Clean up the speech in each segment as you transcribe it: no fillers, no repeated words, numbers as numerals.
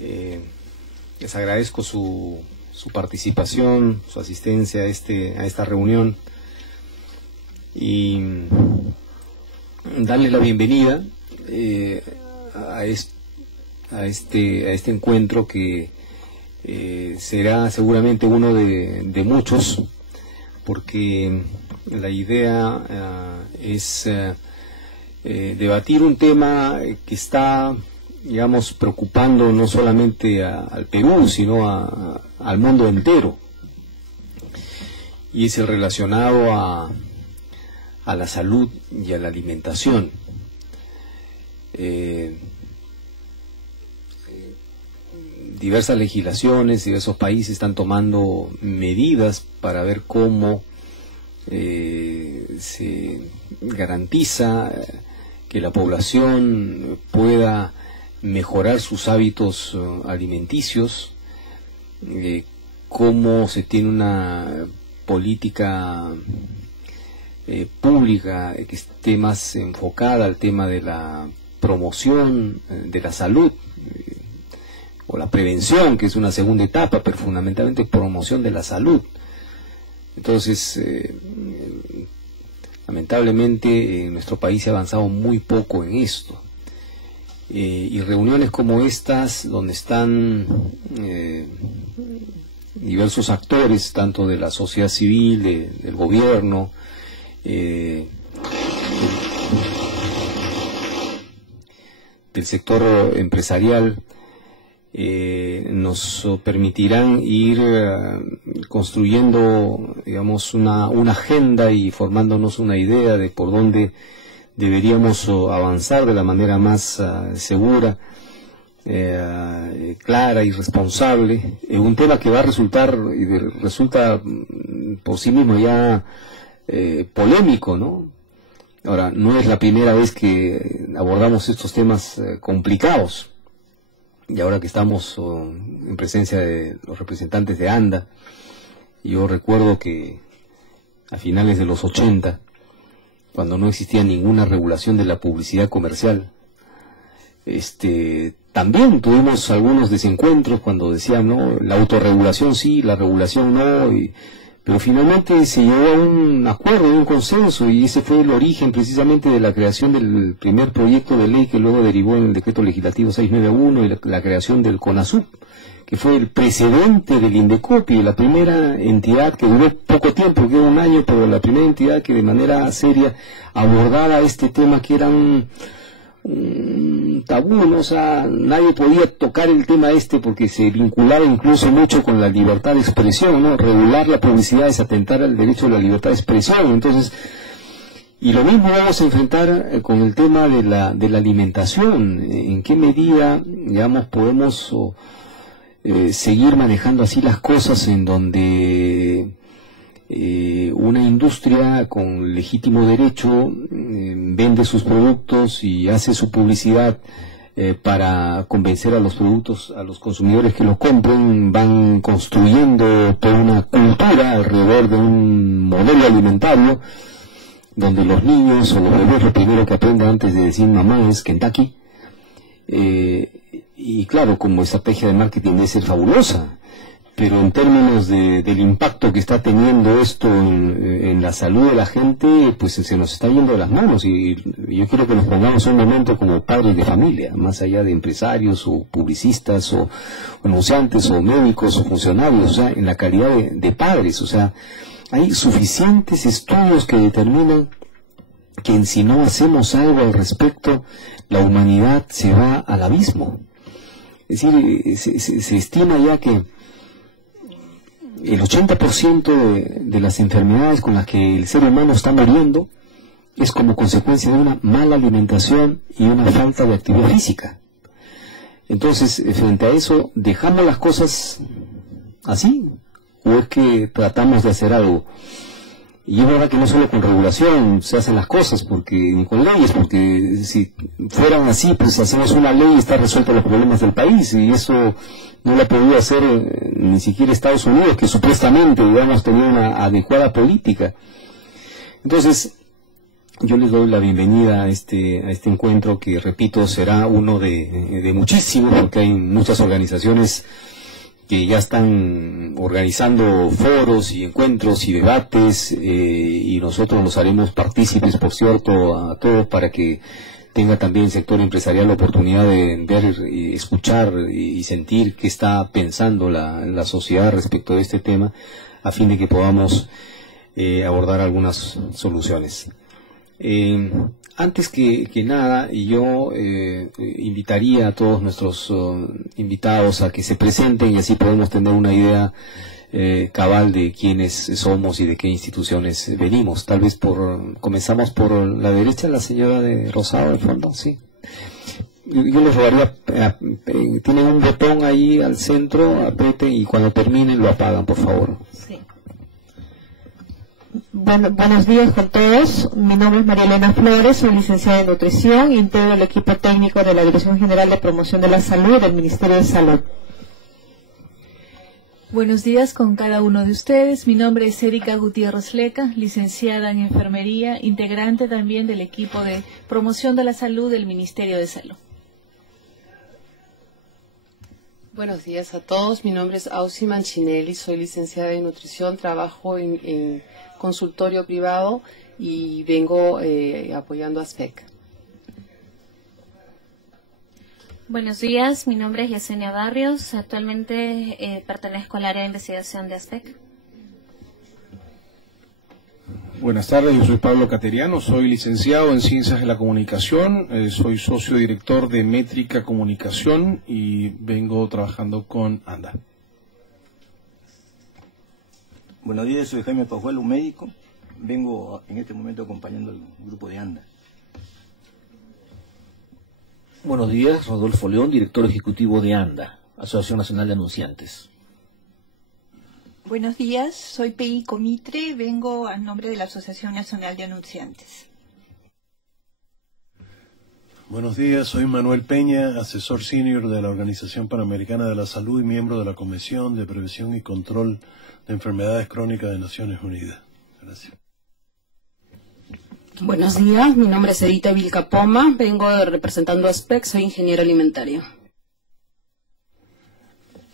Les agradezco su participación, su asistencia a esta reunión y darles la bienvenida a este encuentro que será seguramente uno de muchos, porque la idea es debatir un tema que está, digamos, preocupando no solamente al Perú, sino al mundo entero, y es el relacionado a la salud y a la alimentación. Diversas legislaciones, diversos países están tomando medidas para ver cómo se garantiza que la población pueda mejorar sus hábitos alimenticios, cómo se tiene una política pública que esté más enfocada al tema de la promoción de la salud, o la prevención, que es una segunda etapa, pero fundamentalmente promoción de la salud. Entonces, lamentablemente en nuestro país se ha avanzado muy poco en esto. Y reuniones como estas, donde están diversos actores, tanto de la sociedad civil, del gobierno, del sector empresarial, nos permitirán ir construyendo, digamos, una agenda y formándonos una idea de por dónde deberíamos avanzar de la manera más segura, clara y responsable, un tema que va a resulta por sí mismo ya polémico, ¿no? Ahora, no es la primera vez que abordamos estos temas complicados. Y ahora que estamos en presencia de los representantes de ANDA, yo recuerdo que a finales de los 80, cuando no existía ninguna regulación de la publicidad comercial, también tuvimos algunos desencuentros cuando decían, no, la autorregulación sí, la regulación no, pero finalmente se llegó a un acuerdo, a un consenso, y ese fue el origen precisamente de la creación del primer proyecto de ley que luego derivó en el decreto legislativo 691 y la creación del CONASUP, que fue el precedente del INDECOPI, la primera entidad que duró poco tiempo, que era un año, pero la primera entidad que de manera seria abordaba este tema, que era un tabú, ¿no? O sea, nadie podía tocar el tema porque se vinculaba incluso mucho con la libertad de expresión, ¿no? Regular la publicidad es atentar al derecho a la libertad de expresión. Entonces, y lo mismo vamos a enfrentar con el tema de la alimentación. ¿En qué medida, digamos, podemos seguir manejando así las cosas en donde una industria con legítimo derecho vende sus productos y hace su publicidad para convencer a los consumidores que los compren, van construyendo toda una cultura alrededor de un modelo alimentario donde los niños o los bebés lo primero que aprenden antes de decir mamá es Kentucky, y claro, como estrategia de marketing debe ser fabulosa, pero en términos del impacto que está teniendo esto en la salud de la gente, pues se nos está yendo de las manos, y yo quiero que nos pongamos un momento como padres de familia, más allá de empresarios o publicistas o anunciantes o médicos o funcionarios, o sea, en la calidad de padres. O sea, hay suficientes estudios que determinan que si no hacemos algo al respecto, la humanidad se va al abismo. Es decir, se estima ya que el 80% de las enfermedades con las que el ser humano está muriendo es como consecuencia de una mala alimentación y una falta de actividad física. Entonces, frente a eso, ¿dejamos las cosas así? ¿O es que tratamos de hacer algo? Y es verdad que no solo con regulación se hacen las cosas, ni con leyes, porque si fueran así, pues hacemos una ley y está resuelto los problemas del país, y eso no lo ha podido hacer ni siquiera Estados Unidos, que supuestamente, digamos, tenía una adecuada política. Entonces, yo les doy la bienvenida a este encuentro que, repito, será uno de muchísimos, porque hay muchas organizaciones que ya están organizando foros y encuentros y debates, y nosotros nos haremos partícipes, por cierto, a todos, para que tenga también el sector empresarial la oportunidad de ver y escuchar y sentir qué está pensando la sociedad respecto de este tema, a fin de que podamos abordar algunas soluciones. Antes que nada, yo invitaría a todos nuestros invitados a que se presenten, y así podemos tener una idea cabal de quiénes somos y de qué instituciones venimos. Tal vez comenzamos por la derecha, la señora de Rosado, al fondo, sí. Yo les rogaría, tienen un botón ahí al centro, aprieten y cuando terminen lo apagan, por favor. Sí. Bueno, buenos días con todos. Mi nombre es María Elena Flores, soy licenciada en nutrición, integro el equipo técnico de la Dirección General de Promoción de la Salud del Ministerio de Salud. Buenos días con cada uno de ustedes. Mi nombre es Erika Gutiérrez Leca, licenciada en enfermería, integrante también del equipo de promoción de la salud del Ministerio de Salud. Buenos días a todos. Mi nombre es Ausi Manchinelli, soy licenciada en nutrición, trabajo en consultorio privado y vengo apoyando a ASPEC. Buenos días, mi nombre es Yesenia Barrios, actualmente pertenezco al área de investigación de ASPEC. Buenas tardes, yo soy Pablo Cateriano, soy licenciado en Ciencias de la Comunicación, soy socio director de Métrica Comunicación y vengo trabajando con ANDA. Buenos días, soy Jaime Pajuelo, médico, vengo en este momento acompañando al grupo de ANDA. Buenos días, Rodolfo León, director ejecutivo de ANDA, Asociación Nacional de Anunciantes. Buenos días, soy Pei Comitre, vengo a nombre de la Asociación Nacional de Anunciantes. Buenos días, soy Manuel Peña, asesor senior de la Organización Panamericana de la Salud y miembro de la Comisión de Prevención y Control de Enfermedades Crónicas de Naciones Unidas. Gracias. Buenos días, mi nombre es Edita Vilcapoma, vengo representando a ASPEC, soy ingeniero alimentario.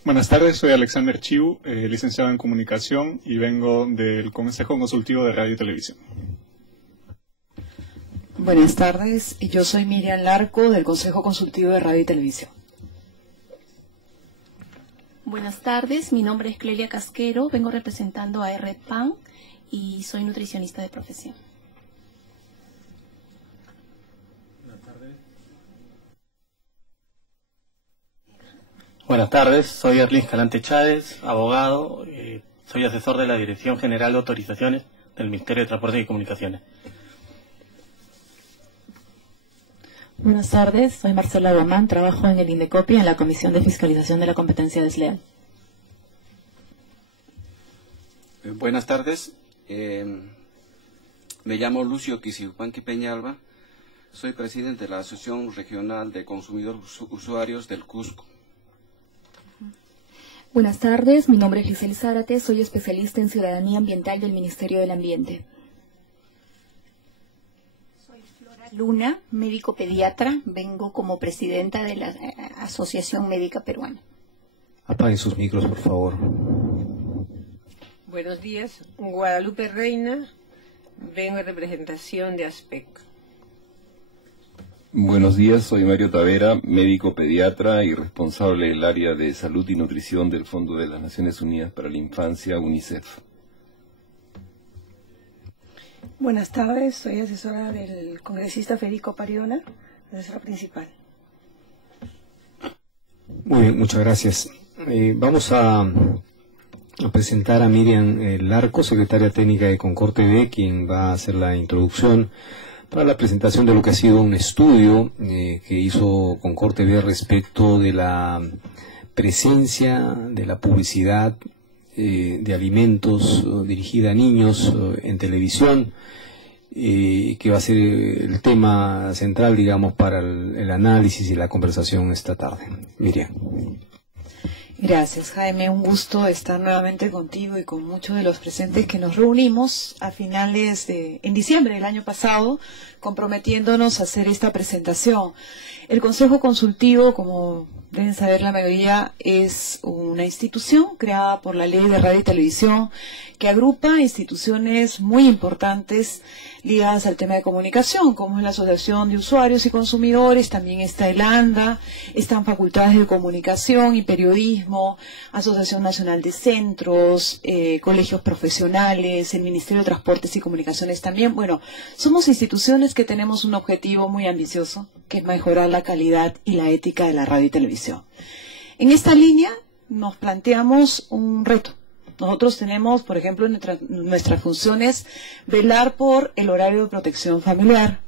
Buenas tardes, soy Alexander Chiu, licenciado en Comunicación y vengo del Consejo Consultivo de Radio y Televisión. Buenas tardes, yo soy Miriam Larco del Consejo Consultivo de Radio y Televisión. Buenas tardes, mi nombre es Clelia Casquero, vengo representando a RedPan y soy nutricionista de profesión. Buenas tardes, soy Erlín Escalante Chávez, abogado, soy asesor de la Dirección General de Autorizaciones del Ministerio de Transporte y Comunicaciones. Buenas tardes, soy Marcela Guamán, trabajo en el INDECOPI en la Comisión de Fiscalización de la Competencia Desleal. Buenas tardes, me llamo Lucio Quisigupanqui Peñalba, soy presidente de la Asociación Regional de Consumidores Usuarios del Cusco. Buenas tardes, mi nombre es Giselle Zárate, soy especialista en Ciudadanía Ambiental del Ministerio del Ambiente. Soy Flora Luna, médico pediatra, vengo como presidenta de la Asociación Médica Peruana. Apaguen sus micros, por favor. Buenos días, Guadalupe Reina, vengo en representación de ASPEC. Buenos días, soy Mario Tavera, médico pediatra y responsable del área de salud y nutrición del Fondo de las Naciones Unidas para la Infancia, UNICEF. Buenas tardes, soy asesora del congresista Federico Pariona, asesora principal. Muy bien, muchas gracias. Vamos a presentar a Miriam Larco, secretaria técnica de Concord TV, quien va a hacer la introducción para la presentación de lo que ha sido un estudio que hizo Concord TV respecto de la presencia de la publicidad de alimentos dirigida a niños en televisión, que va a ser el tema central, digamos, para el análisis y la conversación esta tarde. Miriam. Gracias, Jaime. Un gusto estar nuevamente contigo y con muchos de los presentes que nos reunimos en diciembre del año pasado, comprometiéndonos a hacer esta presentación. El Consejo Consultivo, como deben saber la mayoría, es una institución creada por la Ley de Radio y Televisión que agrupa instituciones muy importantes ligadas al tema de comunicación, como es la Asociación de Usuarios y Consumidores, también está el ANDA, están facultades de comunicación y periodismo, Asociación Nacional de Centros, colegios profesionales, el Ministerio de Transportes y Comunicaciones también. Bueno, somos instituciones que tenemos un objetivo muy ambicioso, que es mejorar la calidad y la ética de la radio y televisión. En esta línea nos planteamos un reto. Nosotros tenemos, por ejemplo, nuestras funciones velar por el horario de protección familiar.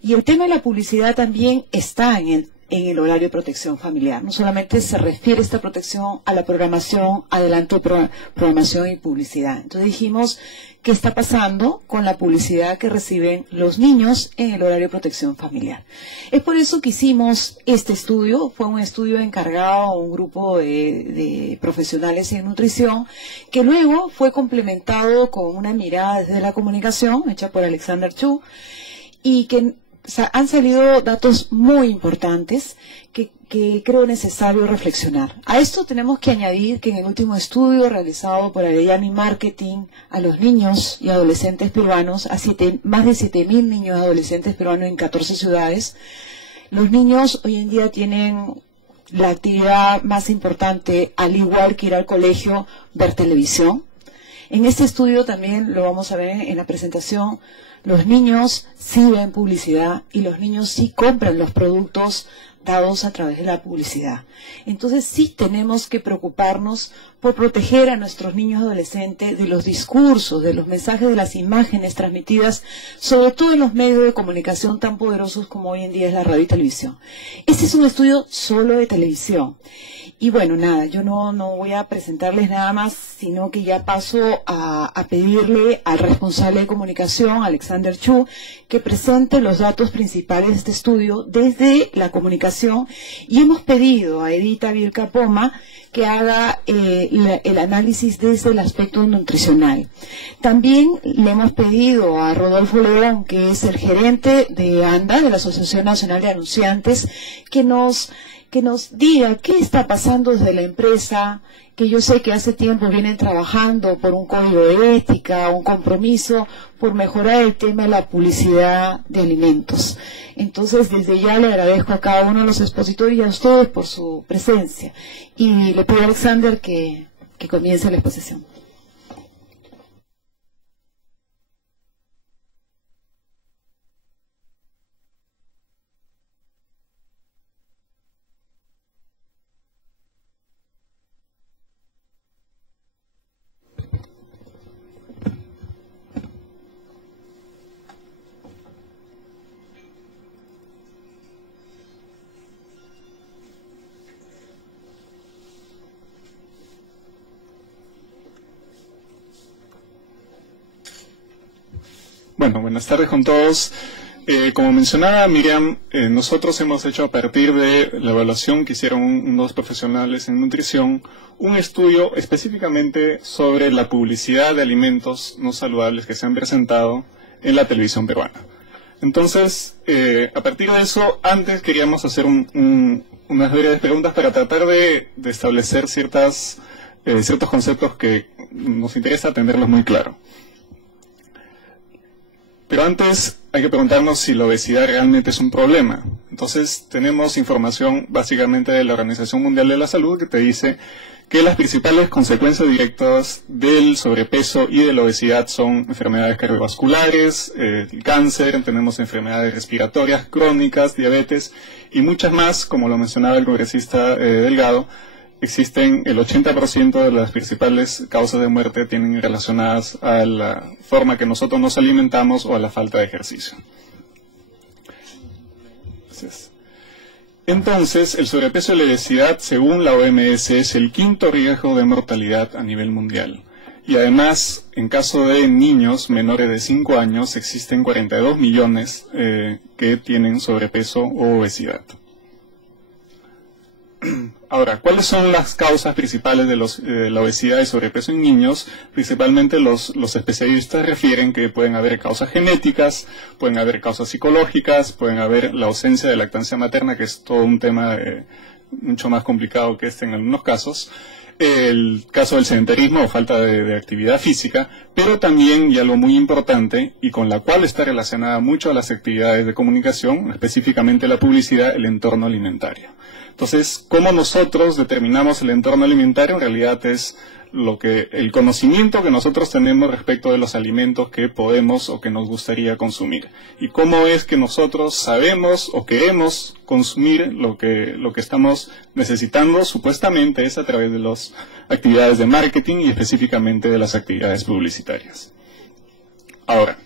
Y el tema de la publicidad también está en el horario de protección familiar. No solamente se refiere esta protección a la programación, adelanto de programación y publicidad. Entonces dijimos, ¿qué está pasando con la publicidad que reciben los niños en el horario de protección familiar? Es por eso que hicimos este estudio. Fue un estudio encargado a un grupo de profesionales en nutrición, que luego fue complementado con una mirada desde la comunicación, hecha por Alexander Chu, y que han salido datos muy importantes que creo necesario reflexionar. A esto tenemos que añadir que en el último estudio realizado por Arellano Marketing a los niños y adolescentes peruanos, más de 7.000 niños y adolescentes peruanos en 14 ciudades, los niños hoy en día tienen la actividad más importante, al igual que ir al colegio, ver televisión. En este estudio también lo vamos a ver en la presentación. Los niños sí ven publicidad y los niños sí compran los productos dados a través de la publicidad. Entonces sí tenemos que preocuparnos por proteger a nuestros niños y adolescentes de los discursos, de los mensajes, de las imágenes transmitidas, sobre todo en los medios de comunicación tan poderosos como hoy en día es la radio y televisión. Este es un estudio solo de televisión. Y bueno, nada, yo no voy a presentarles nada más, sino que ya paso a pedirle al responsable de comunicación, Alexander Chu, que presente los datos principales de este estudio desde la comunicación, y hemos pedido a Edita Vilcapoma que haga el análisis desde el aspecto nutricional. También le hemos pedido a Rodolfo León, que es el gerente de ANDA, de la Asociación Nacional de Anunciantes, que nos diga qué está pasando desde la empresa, que yo sé que hace tiempo vienen trabajando por un código de ética, un compromiso por mejorar el tema de la publicidad de alimentos. Entonces, desde ya le agradezco a cada uno de los expositores y a ustedes por su presencia. Y le pido a Alexander que comience la exposición. Bueno, buenas tardes con todos. Como mencionaba Miriam, nosotros hemos hecho a partir de la evaluación que hicieron unos profesionales en nutrición, un estudio específicamente sobre la publicidad de alimentos no saludables que se han presentado en la televisión peruana. Entonces, a partir de eso, antes queríamos hacer unas breves preguntas para tratar de establecer ciertos conceptos que nos interesa atenderlos muy claro. Pero antes hay que preguntarnos si la obesidad realmente es un problema. Entonces tenemos información básicamente de la Organización Mundial de la Salud que te dice que las principales consecuencias directas del sobrepeso y de la obesidad son enfermedades cardiovasculares, el cáncer, tenemos enfermedades respiratorias crónicas, diabetes y muchas más, como lo mencionaba el congresista Delgado. Existen el 80% de las principales causas de muerte tienen relacionadas a la forma que nosotros nos alimentamos o a la falta de ejercicio. Entonces, el sobrepeso y la obesidad, según la OMS, es el quinto riesgo de mortalidad a nivel mundial. Y además, en caso de niños menores de 5 años, existen 42 millones que tienen sobrepeso o obesidad. Ahora, ¿cuáles son las causas principales de la obesidad y sobrepeso en niños? Principalmente los especialistas refieren que pueden haber causas genéticas, pueden haber causas psicológicas, pueden haber la ausencia de lactancia materna, que es todo un tema mucho más complicado que este en algunos casos, el caso del sedentarismo o falta de actividad física, pero también, y algo muy importante, y con la cual está relacionada mucho a las actividades de comunicación, específicamente la publicidad, el entorno alimentario. Entonces, ¿cómo nosotros determinamos el entorno alimentario? En realidad es el conocimiento que nosotros tenemos respecto de los alimentos que podemos o que nos gustaría consumir. Y cómo es que nosotros sabemos o queremos consumir lo que estamos necesitando, supuestamente es a través de las actividades de marketing y específicamente de las actividades publicitarias. Ahora,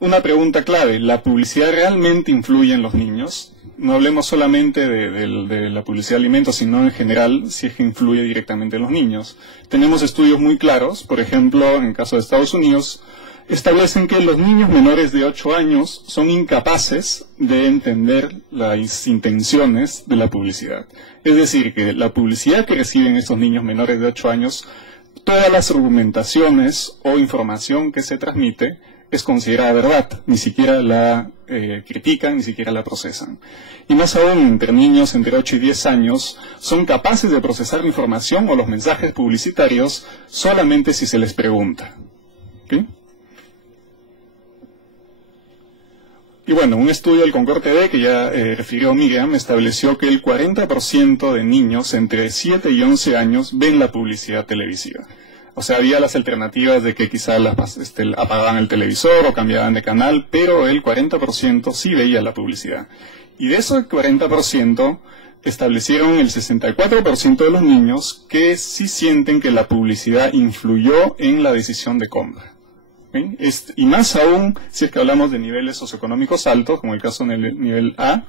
una pregunta clave: ¿la publicidad realmente influye en los niños? No hablemos solamente de la publicidad de alimentos, sino en general, si es que influye directamente en los niños. Tenemos estudios muy claros, por ejemplo, en el caso de Estados Unidos, establecen que los niños menores de 8 años son incapaces de entender las intenciones de la publicidad. Es decir, que la publicidad que reciben estos niños menores de 8 años, todas las argumentaciones o información que se transmite es considerada verdad, ni siquiera la critican, ni siquiera la procesan. Y más aún, entre niños entre 8 y 10 años, son capaces de procesar la información o los mensajes publicitarios solamente si se les pregunta. ¿Okay? Y bueno, un estudio del Concord TV, que ya refirió Miriam, estableció que el 40% de niños entre 7 y 11 años ven la publicidad televisiva. O sea, había las alternativas de que quizá apagaban el televisor o cambiaban de canal, pero el 40% sí veía la publicidad. Y de ese 40%, establecieron el 64% de los niños que sí sienten que la publicidad influyó en la decisión de compra. ¿Sí? Y más aún, si es que hablamos de niveles socioeconómicos altos, como el caso en el nivel A,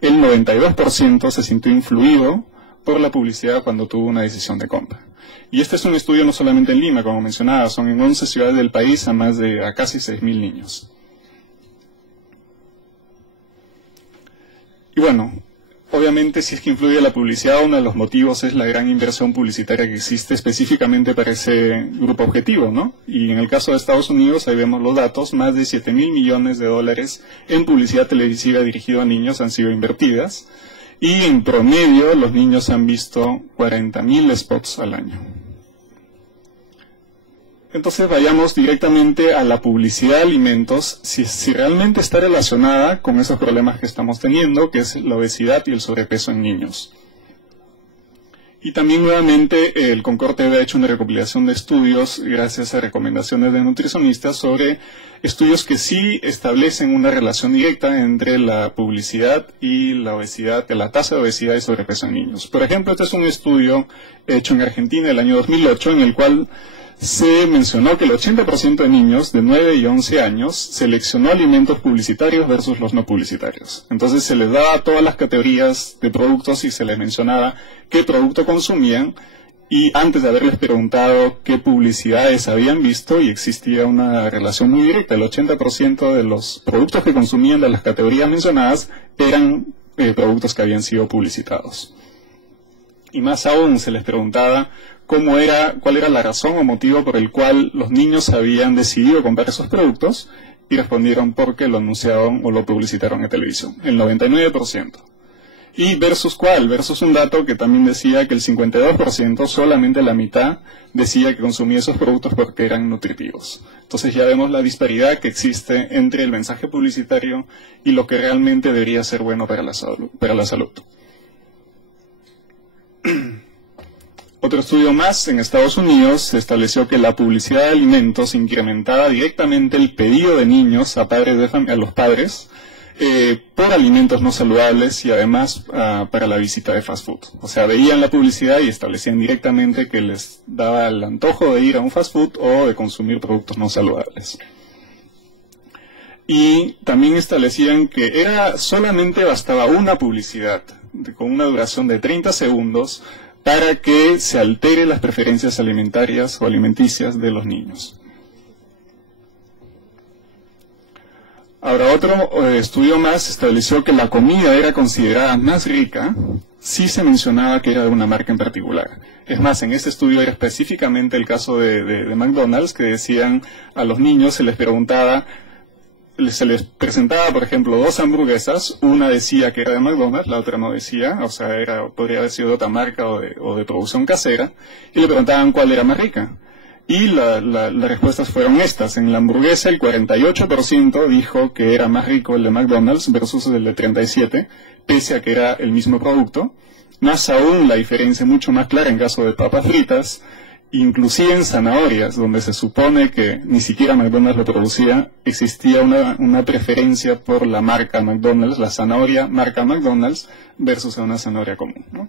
el 92% se sintió influido por la publicidad cuando tuvo una decisión de compra. Y este es un estudio no solamente en Lima, como mencionaba, son en 11 ciudades del país a casi 6.000 niños. Y bueno, obviamente si es que influye la publicidad, uno de los motivos es la gran inversión publicitaria que existe específicamente para ese grupo objetivo, ¿no? Y en el caso de Estados Unidos, ahí vemos los datos, más de $7.000 millones en publicidad televisiva dirigida a niños han sido invertidas. Y en promedio los niños han visto 40.000 spots al año. Entonces vayamos directamente a la publicidad de alimentos, si realmente está relacionada con esos problemas que estamos teniendo, que es la obesidad y el sobrepeso en niños. Y también nuevamente el Concord TV ha hecho una recopilación de estudios gracias a recomendaciones de nutricionistas sobre estudios que sí establecen una relación directa entre la publicidad y la obesidad, la tasa de obesidad y sobrepeso en niños. Por ejemplo, este es un estudio hecho en Argentina el año 2008 en el cual se mencionó que el 80% de niños de 9 y 11 años seleccionó alimentos publicitarios versus los no publicitarios. Entonces se les daba todas las categorías de productos y se les mencionaba qué producto consumían y antes de haberles preguntado qué publicidades habían visto, y existía una relación muy directa. El 80% de los productos que consumían de las categorías mencionadas eran productos que habían sido publicitados. Y más aún se les preguntaba cuál era la razón o motivo por el cual los niños habían decidido comprar esos productos, y respondieron porque lo anunciaron o lo publicitaron en televisión, el 99%. ¿Y versus cuál? Versus un dato que también decía que el 52%, solamente la mitad, decía que consumía esos productos porque eran nutritivos. Entonces ya vemos la disparidad que existe entre el mensaje publicitario y lo que realmente debería ser bueno para la salud. Otro estudio más, en Estados Unidos, se estableció que la publicidad de alimentos incrementaba directamente el pedido de niños a los padres por alimentos no saludables y además para la visita de fast food. O sea, veían la publicidad y establecían directamente que les daba el antojo de ir a un fast food o de consumir productos no saludables. Y también establecían que solamente bastaba una publicidad con una duración de 30 segundos para que se alteren las preferencias alimentarias o alimenticias de los niños. Ahora, otro estudio más estableció que la comida era considerada más rica sí se mencionaba que era de una marca en particular. Es más, en este estudio era específicamente el caso de McDonald's, que decían a los niños, se les preguntaba, se les presentaba, por ejemplo, 2 hamburguesas, una decía que era de McDonald's, la otra no decía, o sea, podría haber sido de otra marca o de producción casera, y le preguntaban cuál era más rica. Y las respuestas fueron estas. En la hamburguesa el 48% dijo que era más rico el de McDonald's versus el de 37%, pese a que era el mismo producto. Más aún, la diferencia es mucho más clara en caso de papas fritas, inclusive en zanahorias, donde se supone que ni siquiera McDonald's lo producía, existía una preferencia por la marca McDonald's, la zanahoria marca McDonald's, versus a una zanahoria común, ¿no?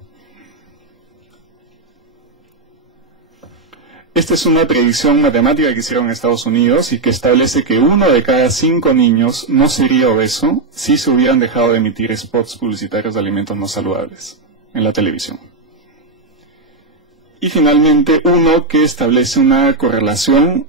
Esta es una predicción matemática que hicieron en Estados Unidos y que establece que 1 de cada 5 niños no sería obeso si se hubieran dejado de emitir spots publicitarios de alimentos no saludables en la televisión. Y finalmente, uno que establece una correlación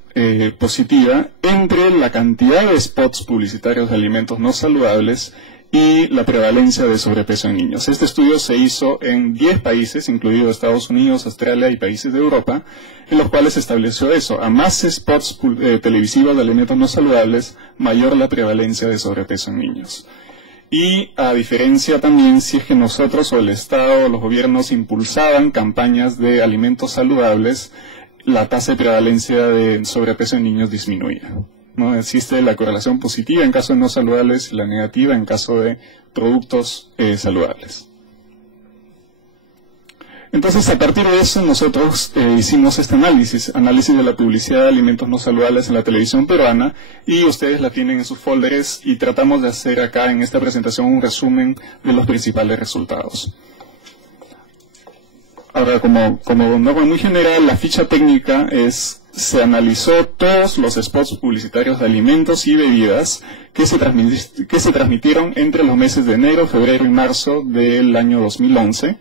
positiva entre la cantidad de spots publicitarios de alimentos no saludables y la prevalencia de sobrepeso en niños. Este estudio se hizo en 10 países, incluidos Estados Unidos, Australia y países de Europa, en los cuales se estableció eso. A más spots televisivos de alimentos no saludables, mayor la prevalencia de sobrepeso en niños. Y a diferencia también, si es que nosotros o el Estado o los gobiernos impulsaban campañas de alimentos saludables, la tasa de prevalencia de sobrepeso en niños disminuía, ¿no? Existe la correlación positiva en casos no saludables y la negativa en caso de productos saludables. Entonces, a partir de eso, nosotros hicimos este análisis de la publicidad de alimentos no saludables en la televisión peruana, y ustedes la tienen en sus folders, y tratamos de hacer acá en esta presentación un resumen de los principales resultados. Ahora, como norma muy general, la ficha técnica se analizó todos los spots publicitarios de alimentos y bebidas que se transmitieron entre los meses de enero, febrero y marzo del año 2011,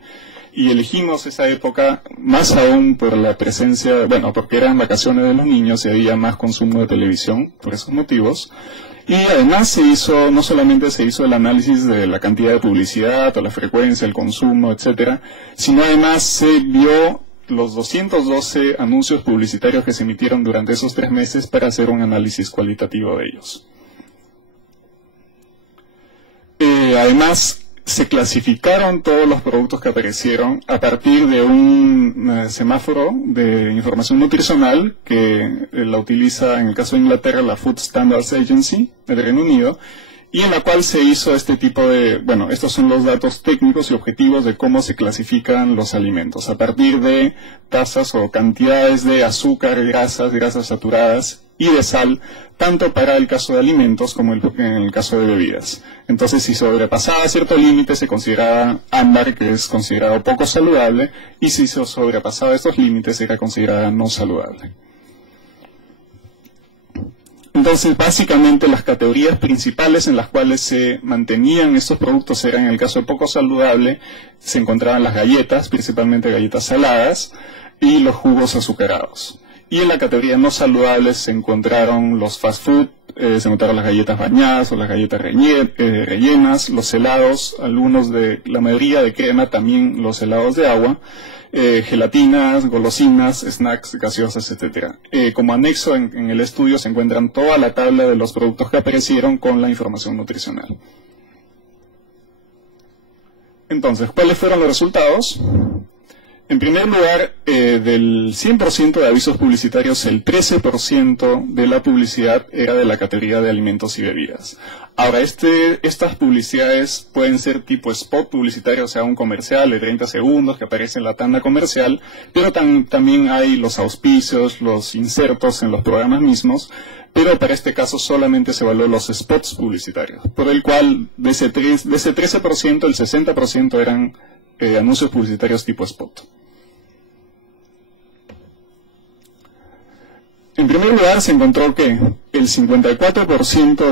y elegimos esa época más aún por la presencia, porque eran vacaciones de los niños y había más consumo de televisión por esos motivos. Y además no solamente se hizo el análisis de la cantidad de publicidad o la frecuencia, el consumo, etcétera, sino además se vio los 212 anuncios publicitarios que se emitieron durante esos 3 meses para hacer un análisis cualitativo de ellos. Además, se clasificaron todos los productos que aparecieron a partir de un semáforo de información nutricional que la utiliza, en el caso de Inglaterra, la Food Standards Agency del Reino Unido, y en la cual se hizo este tipo de, estos son los datos técnicos y objetivos de cómo se clasifican los alimentos, a partir de tasas o cantidades de azúcar, grasas saturadas y de sal, tanto para el caso de alimentos como en el caso de bebidas. Entonces, si sobrepasaba cierto límite, se consideraba ámbar, que es considerado poco saludable, y si se sobrepasaba estos límites, era considerada no saludable. Entonces, básicamente, las categorías principales en las cuales se mantenían estos productos eran, en el caso de poco saludable, se encontraban las galletas, principalmente galletas saladas, y los jugos azucarados. Y en la categoría no saludables se encontraron los fast food, se encontraron las galletas bañadas o las galletas rellenas, los helados, la mayoría de crema, también los helados de agua, gelatinas, golosinas, snacks, gaseosas, etc. Como anexo en el estudio se encuentran toda la tabla de los productos que aparecieron con la información nutricional. Entonces, ¿cuáles fueron los resultados? En primer lugar, del 100% de avisos publicitarios, el 13% de la publicidad era de la categoría de alimentos y bebidas. Ahora, estas publicidades pueden ser tipo spot publicitario, o sea, un comercial de 30 segundos que aparece en la tanda comercial, pero también hay los auspicios, los insertos en los programas mismos, pero para este caso solamente se evaluó los spots publicitarios, por el cual de ese 13%, el 60% eran anuncios publicitarios tipo spot. En primer lugar, se encontró que el 54%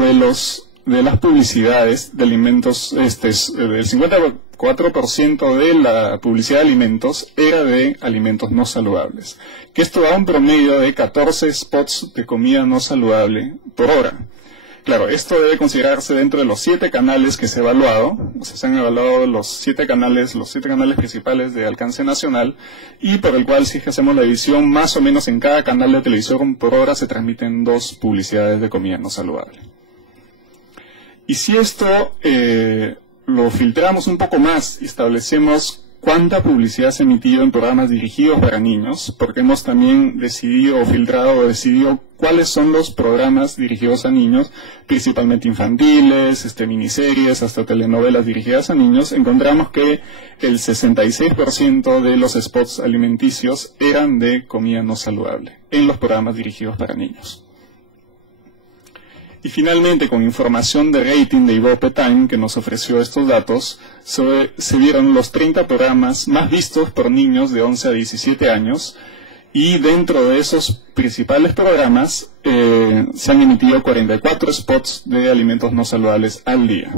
de las publicidades de alimentos, el 54% de la publicidad de alimentos era de alimentos no saludables, que esto da un promedio de 14 spots de comida no saludable por hora. Claro, esto debe considerarse dentro de los 7 canales que se ha evaluado. O sea, se han evaluado los 7 canales principales de alcance nacional, y por el cual, si es que hacemos la división, más o menos en cada canal de televisión por hora se transmiten 2 publicidades de comida no saludable. Y si esto lo filtramos un poco más y establecemos cuánta publicidad se ha emitido en programas dirigidos para niños, porque hemos también decidido cuáles son los programas dirigidos a niños, principalmente infantiles, miniseries, hasta telenovelas dirigidas a niños, encontramos que el 66% de los spots alimenticios eran de comida no saludable en los programas dirigidos para niños. Y finalmente, con información de rating de Ibope Time, que nos ofreció estos datos, se vieron los 30 programas más vistos por niños de 11 a 17 años, y dentro de esos principales programas se han emitido 44 spots de alimentos no saludables al día.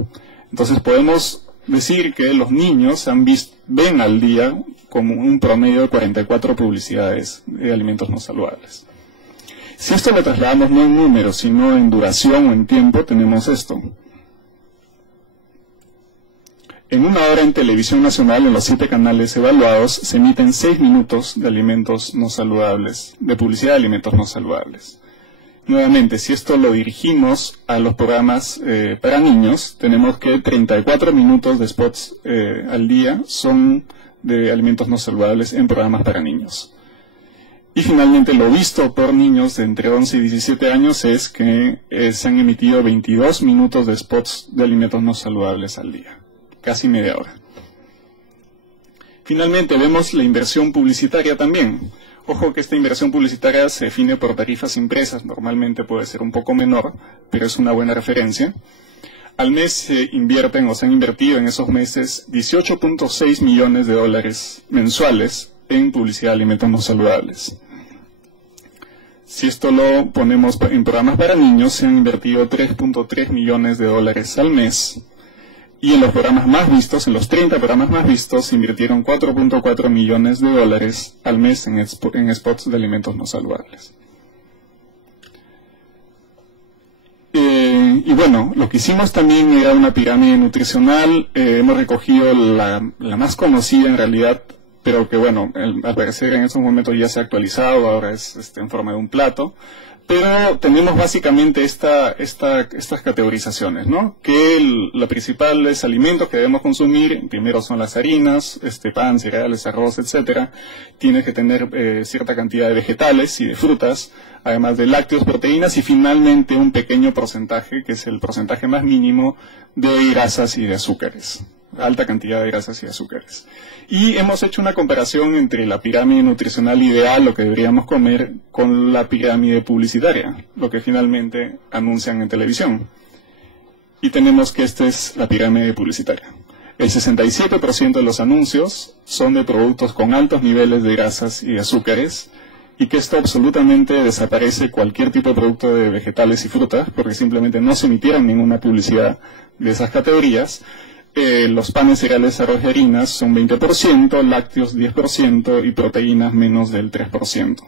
Entonces podemos decir que los niños ven al día como un promedio de 44 publicidades de alimentos no saludables. Si esto lo trasladamos no en números, sino en duración o en tiempo, tenemos esto. En una hora en televisión nacional, en los 7 canales evaluados, se emiten 6 minutos de alimentos no saludables, de publicidad de alimentos no saludables. Nuevamente, si esto lo dirigimos a los programas para niños, tenemos que 34 minutos de spots al día son de alimentos no saludables en programas para niños. Y finalmente, lo visto por niños de entre 11 y 17 años es que se han emitido 22 minutos de spots de alimentos no saludables al día, casi media hora. Finalmente, vemos la inversión publicitaria también. Ojo que esta inversión publicitaria se define por tarifas impresas, normalmente puede ser un poco menor, pero es una buena referencia. Al mes se invierten o se han invertido en esos meses 18.6 millones de dólares mensuales en publicidad de alimentos no saludables. Si esto lo ponemos en programas para niños, se han invertido 3.3 millones de dólares al mes. Y en los programas más vistos, en los 30 programas más vistos, se invirtieron 4.4 millones de dólares al mes en spots de alimentos no saludables. Y bueno, lo que hicimos también era una pirámide nutricional. Hemos recogido la más conocida en realidad, pero que bueno, al parecer en estos momentos ya se ha actualizado, ahora es en forma de un plato. Pero tenemos básicamente estas categorizaciones, ¿no? Que los principales alimentos que debemos consumir, primero son las harinas, pan, cereales, arroz, etcétera. Tiene que tener cierta cantidad de vegetales y de frutas, además de lácteos, proteínas y finalmente un pequeño porcentaje, que es el porcentaje más mínimo, de grasas y de azúcares. Alta cantidad de grasas y azúcares. Y hemos hecho una comparación entre la pirámide nutricional ideal, lo que deberíamos comer, con la pirámide publicitaria, lo que finalmente anuncian en televisión. Y tenemos que esta es la pirámide publicitaria. El 67% de los anuncios son de productos con altos niveles de grasas y de azúcares, y que esto absolutamente desaparece cualquier tipo de producto de vegetales y frutas, porque simplemente no se emitieron ninguna publicidad de esas categorías. Los panes, cereales, arroz y harinas son 20%, lácteos 10% y proteínas menos del 3%.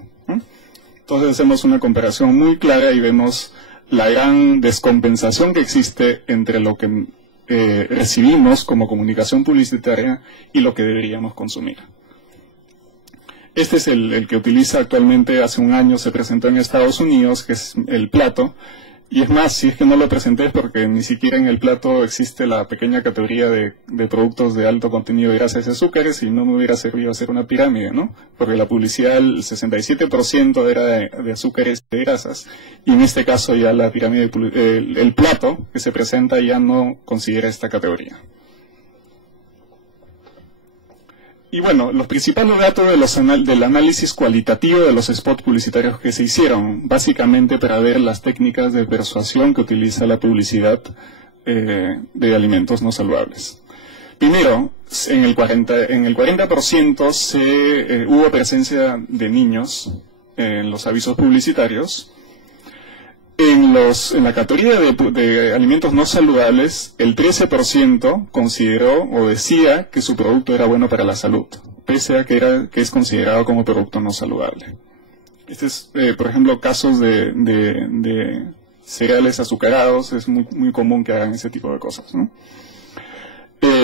Entonces hacemos una comparación muy clara y vemos la gran descompensación que existe entre lo que recibimos como comunicación publicitaria y lo que deberíamos consumir. Este es el que utiliza actualmente, hace un año se presentó en Estados Unidos, que es el plato. Y es más, si es que no lo presenté es porque ni siquiera en el plato existe la pequeña categoría de productos de alto contenido de grasas y azúcares, y no me hubiera servido hacer una pirámide, ¿no? Porque la publicidad, el 67% era de azúcares y de grasas, y en este caso ya la pirámide, el plato que se presenta ya no considera esta categoría. Y bueno, los principales datos del análisis cualitativo de los spots publicitarios que se hicieron, básicamente para ver las técnicas de persuasión que utiliza la publicidad de alimentos no saludables. Primero, en el 40% hubo presencia de niños en los avisos publicitarios. En la categoría de alimentos no saludables, el 13% consideró o decía que su producto era bueno para la salud, pese a que es considerado como producto no saludable. Este es, por ejemplo, casos de cereales azucarados, es muy común que hagan ese tipo de cosas, ¿no?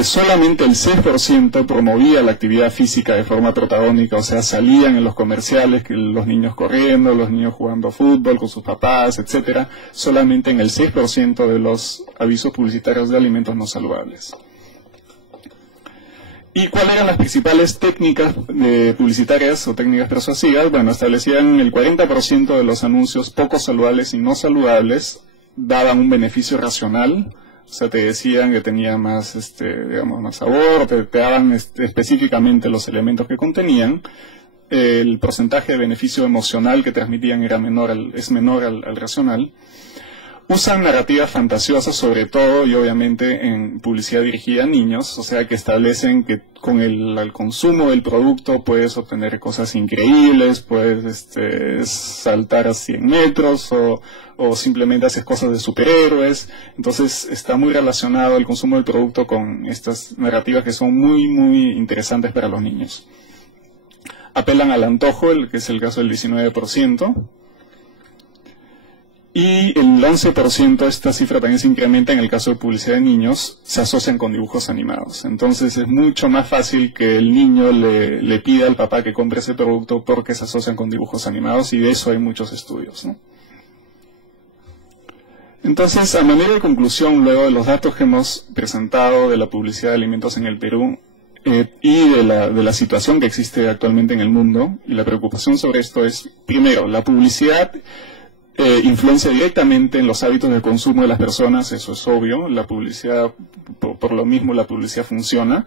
Solamente el 6% promovía la actividad física de forma protagónica, o sea, salían en los comerciales que los niños corriendo, los niños jugando fútbol con sus papás, etcétera. Solamente en el 6% de los avisos publicitarios de alimentos no saludables. ¿Y cuáles eran las principales técnicas publicitarias o técnicas persuasivas? Bueno, establecían el 40% de los anuncios poco saludables y no saludables daban un beneficio racional. O sea, te decían que tenía más, más sabor, te daban específicamente los elementos que contenían. El porcentaje de beneficio emocional que transmitían es menor al racional. Usan narrativas fantasiosas sobre todo y obviamente en publicidad dirigida a niños, o sea que establecen que con el consumo del producto puedes obtener cosas increíbles, puedes saltar a 100 metros o simplemente haces cosas de superhéroes. Entonces está muy relacionado el consumo del producto con estas narrativas que son muy interesantes para los niños. Apelan al antojo, que es el caso del 19%. Y el 11%, esta cifra también se incrementa en el caso de publicidad de niños, se asocian con dibujos animados. Entonces es mucho más fácil que el niño le pida al papá que compre ese producto porque se asocian con dibujos animados, y de eso hay muchos estudios, ¿no? Entonces, a manera de conclusión, luego de los datos que hemos presentado de la publicidad de alimentos en el Perú y de la situación que existe actualmente en el mundo, y la preocupación sobre esto es, primero, la publicidad influencia directamente en los hábitos de consumo de las personas, eso es obvio, la publicidad, por lo mismo la publicidad funciona,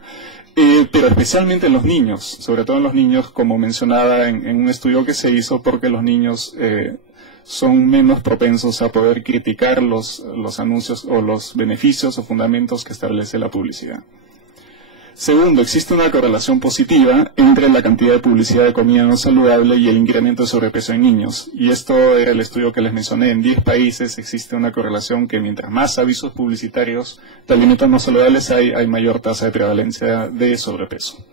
pero especialmente en los niños, sobre todo en los niños, como mencionaba en un estudio que se hizo, porque los niños son menos propensos a poder criticar los anuncios o los beneficios o fundamentos que establece la publicidad. Segundo, existe una correlación positiva entre la cantidad de publicidad de comida no saludable y el incremento de sobrepeso en niños. Y esto era el estudio que les mencioné. En 10 países existe una correlación que mientras más avisos publicitarios de alimentos no saludables hay mayor tasa de prevalencia de sobrepeso.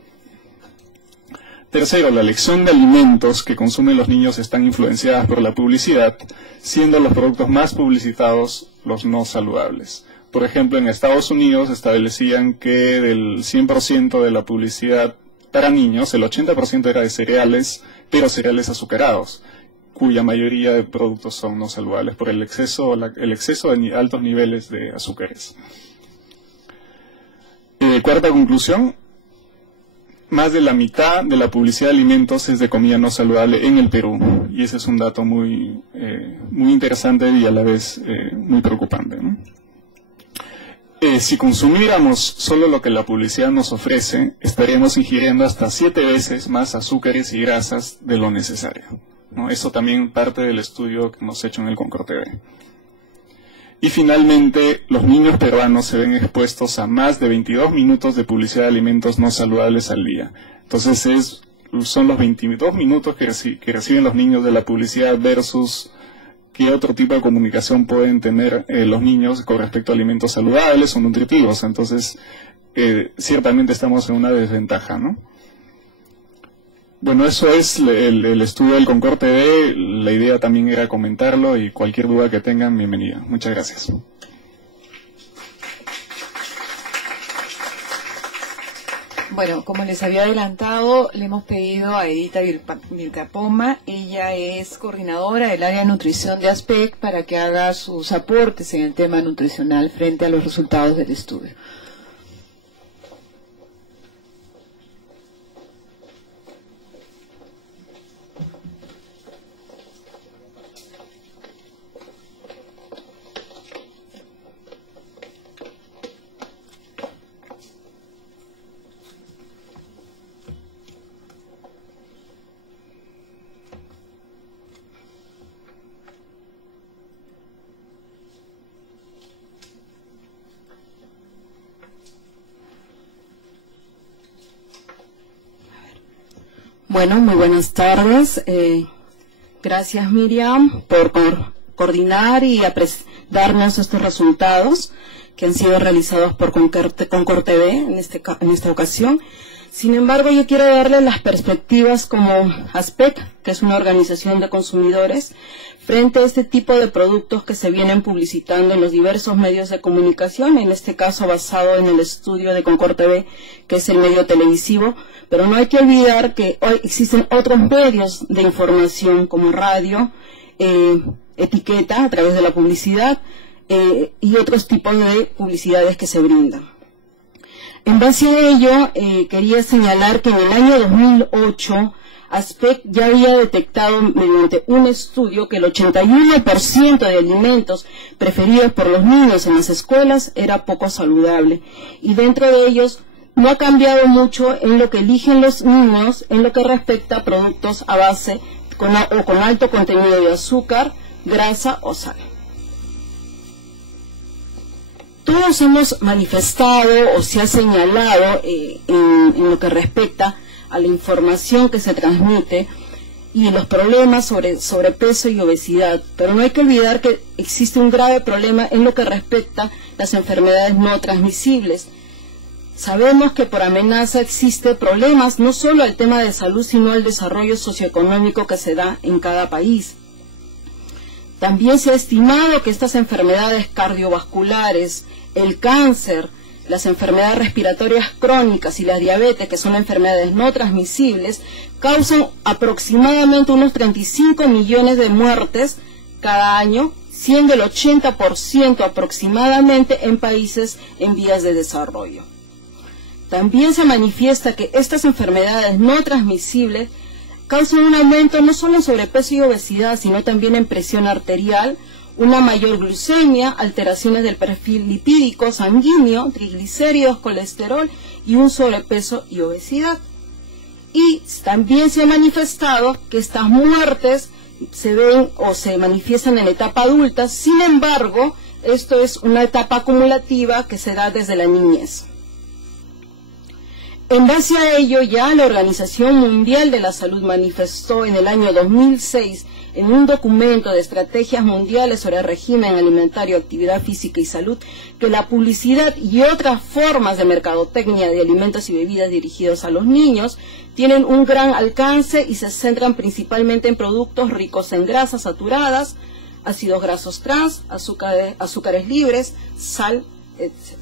Tercero, la elección de alimentos que consumen los niños están influenciadas por la publicidad, siendo los productos más publicitados los no saludables. Por ejemplo, en Estados Unidos establecían que del 100% de la publicidad para niños, el 80% era de cereales, pero cereales azucarados, cuya mayoría de productos son no saludables por el exceso de altos niveles de azúcares. Cuarta conclusión, más de la mitad de la publicidad de alimentos es de comida no saludable en el Perú, y ese es un dato muy interesante y a la vez muy preocupante, ¿no? Si consumiéramos solo lo que la publicidad nos ofrece, estaríamos ingiriendo hasta 7 veces más azúcares y grasas de lo necesario, ¿no? Eso también parte del estudio que hemos hecho en el Concord TV. Y finalmente, los niños peruanos se ven expuestos a más de 22 minutos de publicidad de alimentos no saludables al día. Entonces son los 22 minutos que reciben los niños de la publicidad versus qué otro tipo de comunicación pueden tener los niños con respecto a alimentos saludables o nutritivos. Entonces, ciertamente estamos en una desventaja, ¿no? Bueno, eso es el estudio del Concord TV. La idea también era comentarlo, y cualquier duda que tengan, bienvenida. Muchas gracias. Bueno, como les había adelantado, le hemos pedido a Edita Vilcapoma, ella es coordinadora del área de nutrición de ASPEC, para que haga sus aportes en el tema nutricional frente a los resultados del estudio. Bueno, muy buenas tardes. Gracias, Miriam, por coordinar y darnos estos resultados que han sido realizados por Concord TV en esta ocasión. Sin embargo, yo quiero darle las perspectivas como ASPEC, que es una organización de consumidores, frente a este tipo de productos que se vienen publicitando en los diversos medios de comunicación, en este caso basado en el estudio de Concord TV, que es el medio televisivo, pero no hay que olvidar que hoy existen otros medios de información como radio, etiqueta a través de la publicidad y otros tipos de publicidades que se brindan. En base a ello, quería señalar que en el año 2008, ASPEC ya había detectado mediante un estudio que el 81% de alimentos preferidos por los niños en las escuelas era poco saludable. Y dentro de ellos no ha cambiado mucho en lo que eligen los niños en lo que respecta a productos a base con alto contenido de azúcar, grasa o sal. Todos hemos manifestado o se ha señalado en lo que respecta a la información que se transmite y los problemas sobre sobrepeso y obesidad, pero no hay que olvidar que existe un grave problema en lo que respecta a las enfermedades no transmisibles. Sabemos que por amenaza existe problemas no solo al tema de salud, sino al desarrollo socioeconómico que se da en cada país. También se ha estimado que estas enfermedades cardiovasculares, el cáncer, las enfermedades respiratorias crónicas y la diabetes, que son enfermedades no transmisibles, causan aproximadamente unos 35 millones de muertes cada año, siendo el 80% aproximadamente en países en vías de desarrollo. También se manifiesta que estas enfermedades no transmisibles causan un aumento no solo en sobrepeso y obesidad, sino también en presión arterial, una mayor glucemia, alteraciones del perfil lipídico, sanguíneo, triglicéridos, colesterol y un sobrepeso y obesidad. Y también se ha manifestado que estas muertes se ven o se manifiestan en la etapa adulta, sin embargo, esto es una etapa acumulativa que se da desde la niñez. En base a ello, ya la Organización Mundial de la Salud manifestó en el año 2006 en un documento de estrategias mundiales sobre régimen alimentario, actividad física y salud, que la publicidad y otras formas de mercadotecnia de alimentos y bebidas dirigidos a los niños tienen un gran alcance y se centran principalmente en productos ricos en grasas saturadas, ácidos grasos trans, azúcares libres, sal, etc.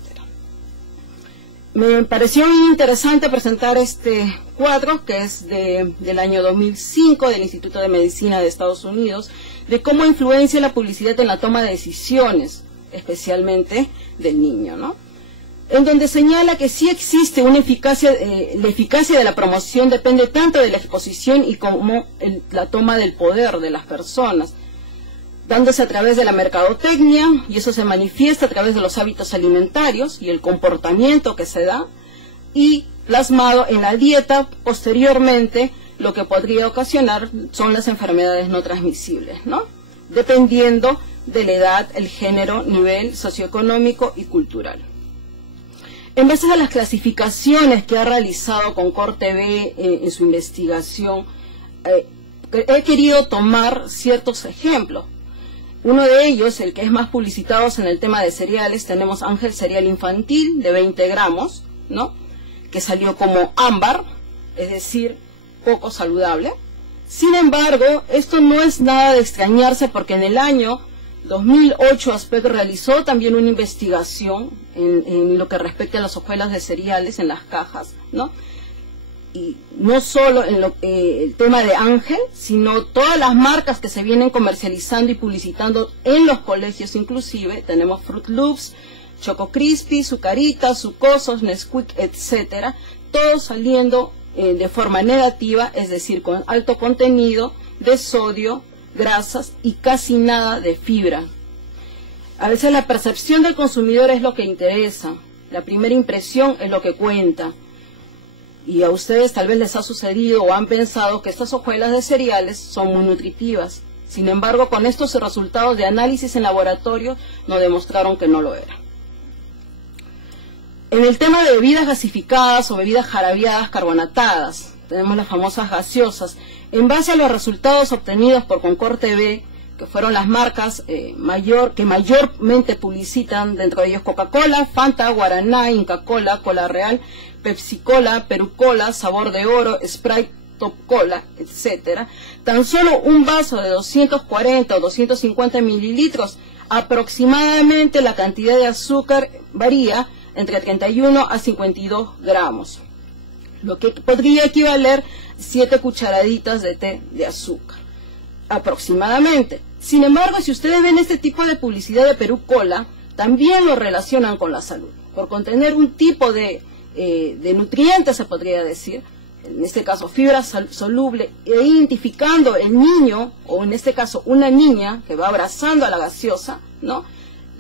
Me pareció muy interesante presentar este cuadro, que es del año 2005 del Instituto de Medicina de Estados Unidos, de cómo influencia la publicidad en la toma de decisiones, especialmente del niño, ¿no? En donde señala que sí existe una eficacia, la eficacia de la promoción depende tanto de la exposición y como la toma del poder de las personas, dándose a través de la mercadotecnia, y eso se manifiesta a través de los hábitos alimentarios y el comportamiento que se da, y plasmado en la dieta posteriormente, lo que podría ocasionar son las enfermedades no transmisibles, ¿no? Dependiendo de la edad, el género, nivel socioeconómico y cultural. En base a las clasificaciones que ha realizado Concord TV en su investigación, he querido tomar ciertos ejemplos. Uno de ellos, el que es más publicitado en el tema de cereales, tenemos Ángel Cereal Infantil de 20 gramos, ¿no? Que salió como ámbar, es decir, poco saludable. Sin embargo, esto no es nada de extrañarse porque en el año 2008 ASPEC realizó también una investigación en lo que respecta a las hojuelas de cereales en las cajas, ¿no? Y no solo en el tema de Ángel, sino todas las marcas que se vienen comercializando y publicitando en los colegios inclusive. Tenemos Fruit Loops, Choco Crispy, Zucaritas, Sucosos, Nesquik, etcétera, todos saliendo de forma negativa, es decir, con alto contenido de sodio, grasas y casi nada de fibra. A veces la percepción del consumidor es lo que interesa, la primera impresión es lo que cuenta. Y a ustedes tal vez les ha sucedido o han pensado que estas hojuelas de cereales son muy nutritivas. Sin embargo, con estos resultados de análisis en laboratorio nos demostraron que no lo era. En el tema de bebidas gasificadas o bebidas jarabeadas carbonatadas, tenemos las famosas gaseosas. En base a los resultados obtenidos por Concord TV, que fueron las marcas que mayormente publicitan, dentro de ellos Coca-Cola, Fanta, Guaraná, Inca Cola, Cola Real, Pepsi Cola, Perú Cola, Sabor de Oro, Sprite, Top Cola, etcétera. Tan solo un vaso de 240 o 250 mililitros, aproximadamente la cantidad de azúcar varía entre 31 a 52 gramos, lo que podría equivaler 7 cucharaditas de té de azúcar, aproximadamente. Sin embargo, si ustedes ven este tipo de publicidad de Perú Cola, también lo relacionan con la salud, por contener un tipo de nutrientes, se podría decir, en este caso fibra soluble, e identificando el niño, o en este caso una niña que va abrazando a la gaseosa, ¿no?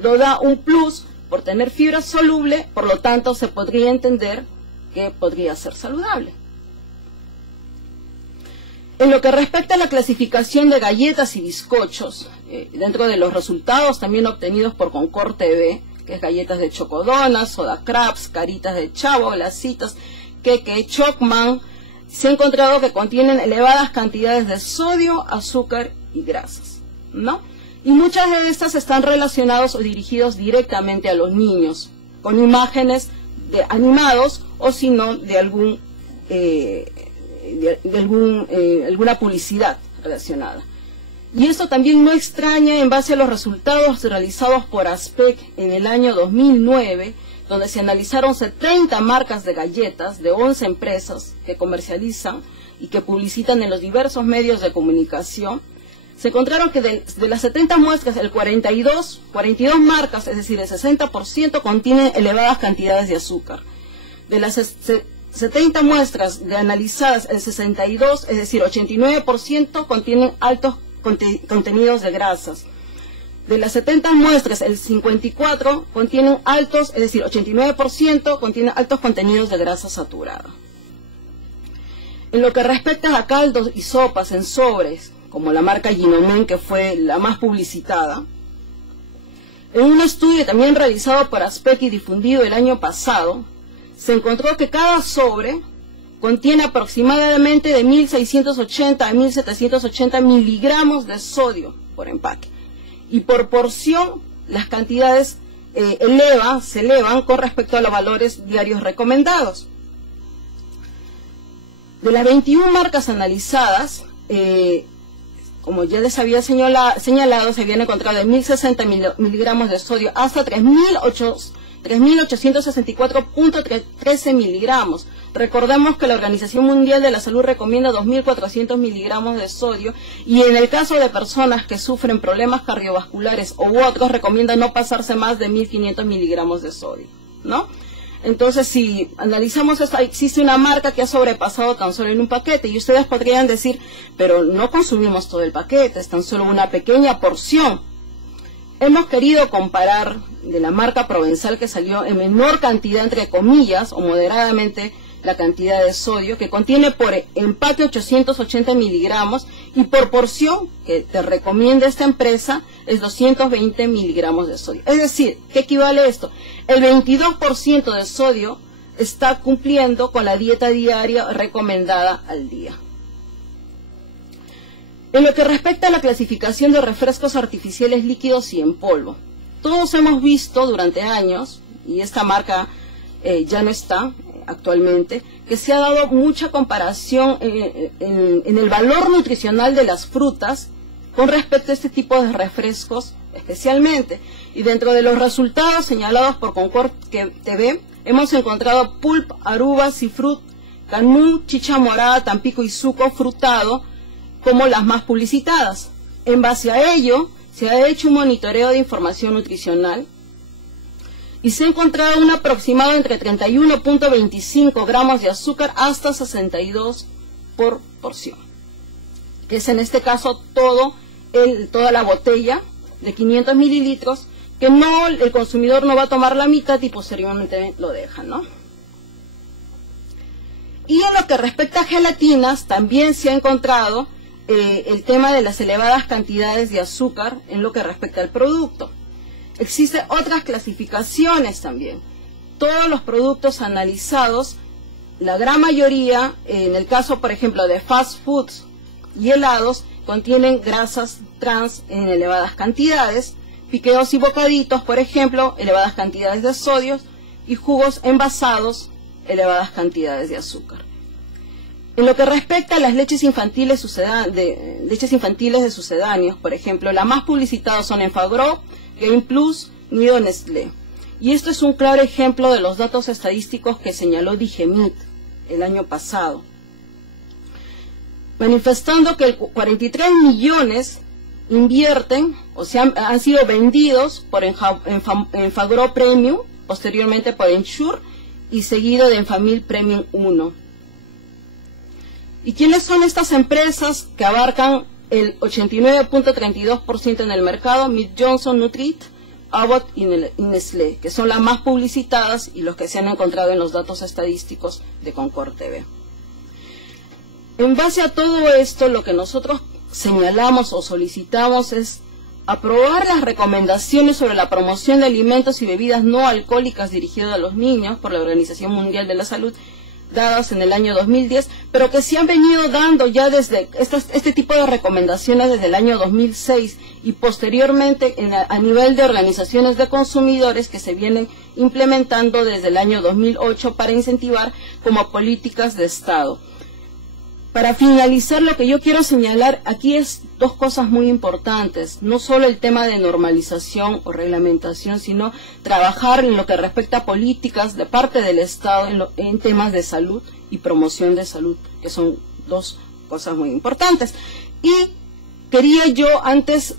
Lo da un plus por tener fibra soluble, por lo tanto se podría entender que podría ser saludable. En lo que respecta a la clasificación de galletas y bizcochos, dentro de los resultados también obtenidos por Concord TV, que es galletas de chocodonas, soda crabs, caritas de chavo, glacitas, queque, chocman, se ha encontrado que contienen elevadas cantidades de sodio, azúcar y grasas, ¿no? Y muchas de estas están relacionados o dirigidos directamente a los niños, con imágenes de animados o si no de alguna publicidad relacionada. Y esto también no extraña en base a los resultados realizados por ASPEC en el año 2009, donde se analizaron 70 marcas de galletas de 11 empresas que comercializan y que publicitan en los diversos medios de comunicación. Se encontraron que de las 70 muestras, el 42 marcas, es decir, el 60%, contienen elevadas cantidades de azúcar. De las 70 muestras analizadas, el 62, es decir, 89%, contienen altos contenidos de grasas. De las 70 muestras, el 54 contienen altos, es decir, 89% contienen altos contenidos de grasa saturada. En lo que respecta a caldos y sopas en sobres, como la marca Ginomen, que fue la más publicitada, en un estudio también realizado por ASPEC y difundido el año pasado, se encontró que cada sobre contiene aproximadamente de 1.680 a 1.780 miligramos de sodio por empaque. Y por porción, las cantidades se elevan con respecto a los valores diarios recomendados. De las 21 marcas analizadas, como ya les había señalado, se habían encontrado de 1.060 miligramos de sodio hasta 3.864.13 miligramos. Recordemos que la Organización Mundial de la Salud recomienda 2.400 miligramos de sodio, y en el caso de personas que sufren problemas cardiovasculares u otros, recomienda no pasarse más de 1.500 miligramos de sodio, ¿no? Entonces, si analizamos esto, existe una marca que ha sobrepasado tan solo en un paquete, y ustedes podrían decir, pero no consumimos todo el paquete, es tan solo una pequeña porción. Hemos querido comparar de la marca Provenzal, que salió en menor cantidad, entre comillas, o moderadamente, la cantidad de sodio, que contiene por empaque 880 miligramos, y por porción que te recomienda esta empresa es 220 miligramos de sodio. Es decir, ¿qué equivale a esto? El 22% de sodio está cumpliendo con la dieta diaria recomendada al día. En lo que respecta a la clasificación de refrescos artificiales líquidos y en polvo, todos hemos visto durante años, y esta marca ya no está actualmente, que se ha dado mucha comparación en el valor nutricional de las frutas con respecto a este tipo de refrescos especialmente. Y dentro de los resultados señalados por Concord TV, hemos encontrado Pulp, Aruba, Cifrut, Canú, Chicha Morada, Tampico y Suco frutado como las más publicitadas. En base a ello, se ha hecho un monitoreo de información nutricional y se ha encontrado un aproximado entre 31.25 gramos de azúcar hasta 62 por porción, que es en este caso toda la botella de 500 mililitros, que el consumidor no va a tomar la mitad y posteriormente lo deja, ¿no? Y en lo que respecta a gelatinas, también se ha encontrado el tema de las elevadas cantidades de azúcar en lo que respecta al producto. Existen otras clasificaciones también. Todos los productos analizados, la gran mayoría, en el caso, por ejemplo, de fast foods y helados, contienen grasas trans en elevadas cantidades, piqueos y bocaditos, por ejemplo, elevadas cantidades de sodio, y jugos envasados, elevadas cantidades de azúcar. En lo que respecta a las leches infantiles de sucedáneos, por ejemplo, las más publicitadas son Enfagro, Game Plus, Nido Nestlé. Y esto es un claro ejemplo de los datos estadísticos que señaló Digemit el año pasado, manifestando que 43 millones invierten, o sea, han sido vendidos por Enfagro Premium, posteriormente por Ensure y seguido de Enfamil Premium 1. ¿Y quiénes son estas empresas que abarcan el 89.32% en el mercado? Mead Johnson, Nutrit, Abbott y Nestlé, que son las más publicitadas y los que se han encontrado en los datos estadísticos de Concord TV. En base a todo esto, lo que nosotros señalamos o solicitamos es aprobar las recomendaciones sobre la promoción de alimentos y bebidas no alcohólicas dirigidas a los niños por la Organización Mundial de la Salud, dadas en el año 2010, pero que se han venido dando ya desde este tipo de recomendaciones desde el año 2006 y posteriormente a nivel de organizaciones de consumidores que se vienen implementando desde el año 2008 para incentivar como políticas de Estado. Para finalizar, lo que yo quiero señalar aquí es dos cosas muy importantes, no solo el tema de normalización o reglamentación, sino trabajar en lo que respecta a políticas de parte del Estado en temas de salud y promoción de salud, que son dos cosas muy importantes. Y quería yo antes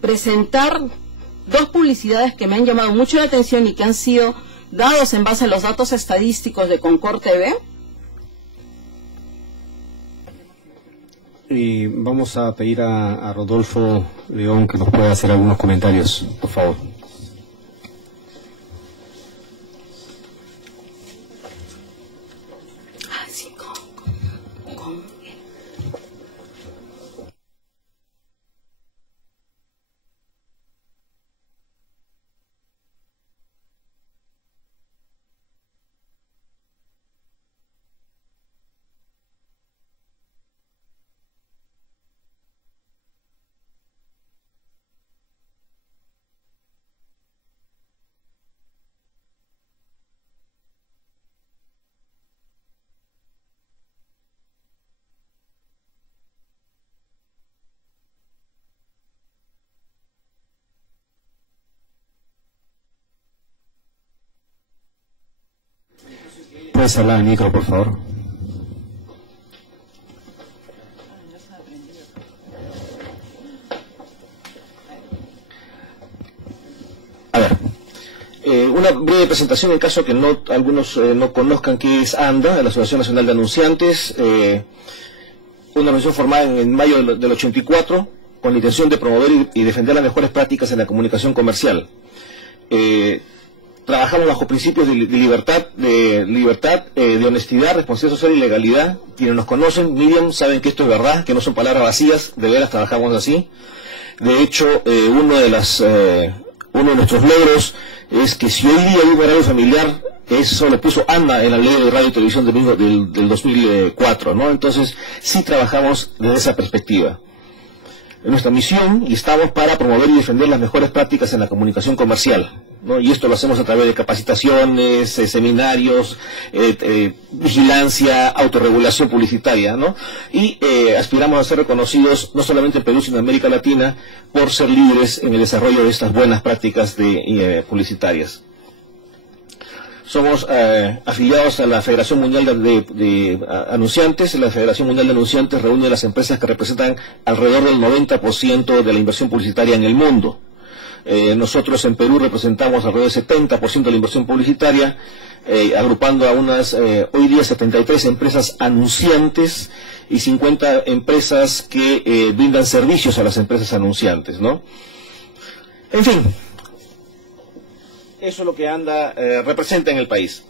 presentar dos publicidades que me han llamado mucho la atención y que han sido dados en base a los datos estadísticos de Concord TV. Y vamos a pedir a Rodolfo León que nos pueda hacer algunos comentarios, por favor. ¿Puedes hablar al micro, por favor? A ver, una breve presentación en caso que algunos no conozcan qué es ANDA, la Asociación Nacional de Anunciantes, una organización formada en mayo del 84 con la intención de promover y defender las mejores prácticas en la comunicación comercial. Trabajamos bajo principios de libertad, de honestidad, responsabilidad social y legalidad. Quienes nos conocen, Miriam, saben que esto es verdad, que no son palabras vacías, de veras trabajamos así. De hecho, uno de nuestros logros es que si hoy día hay un horario familiar, eso lo puso ANDA en la ley de radio y televisión del 2004, ¿no? Entonces, sí trabajamos desde esa perspectiva. Es nuestra misión y estamos para promover y defender las mejores prácticas en la comunicación comercial, ¿no? Y esto lo hacemos a través de capacitaciones, seminarios, vigilancia, autorregulación publicitaria, ¿no? Y aspiramos a ser reconocidos no solamente en Perú, sino en América Latina, por ser líderes en el desarrollo de estas buenas prácticas publicitarias. Somos afiliados a la Federación Mundial de Anunciantes. La Federación Mundial de Anunciantes reúne a las empresas que representan alrededor del 90% de la inversión publicitaria en el mundo. Nosotros en Perú representamos alrededor del 70% de la inversión publicitaria, agrupando a hoy día 73 empresas anunciantes y 50 empresas que brindan servicios a las empresas anunciantes, ¿no? En fin. Eso es lo que ANDA representa en el país.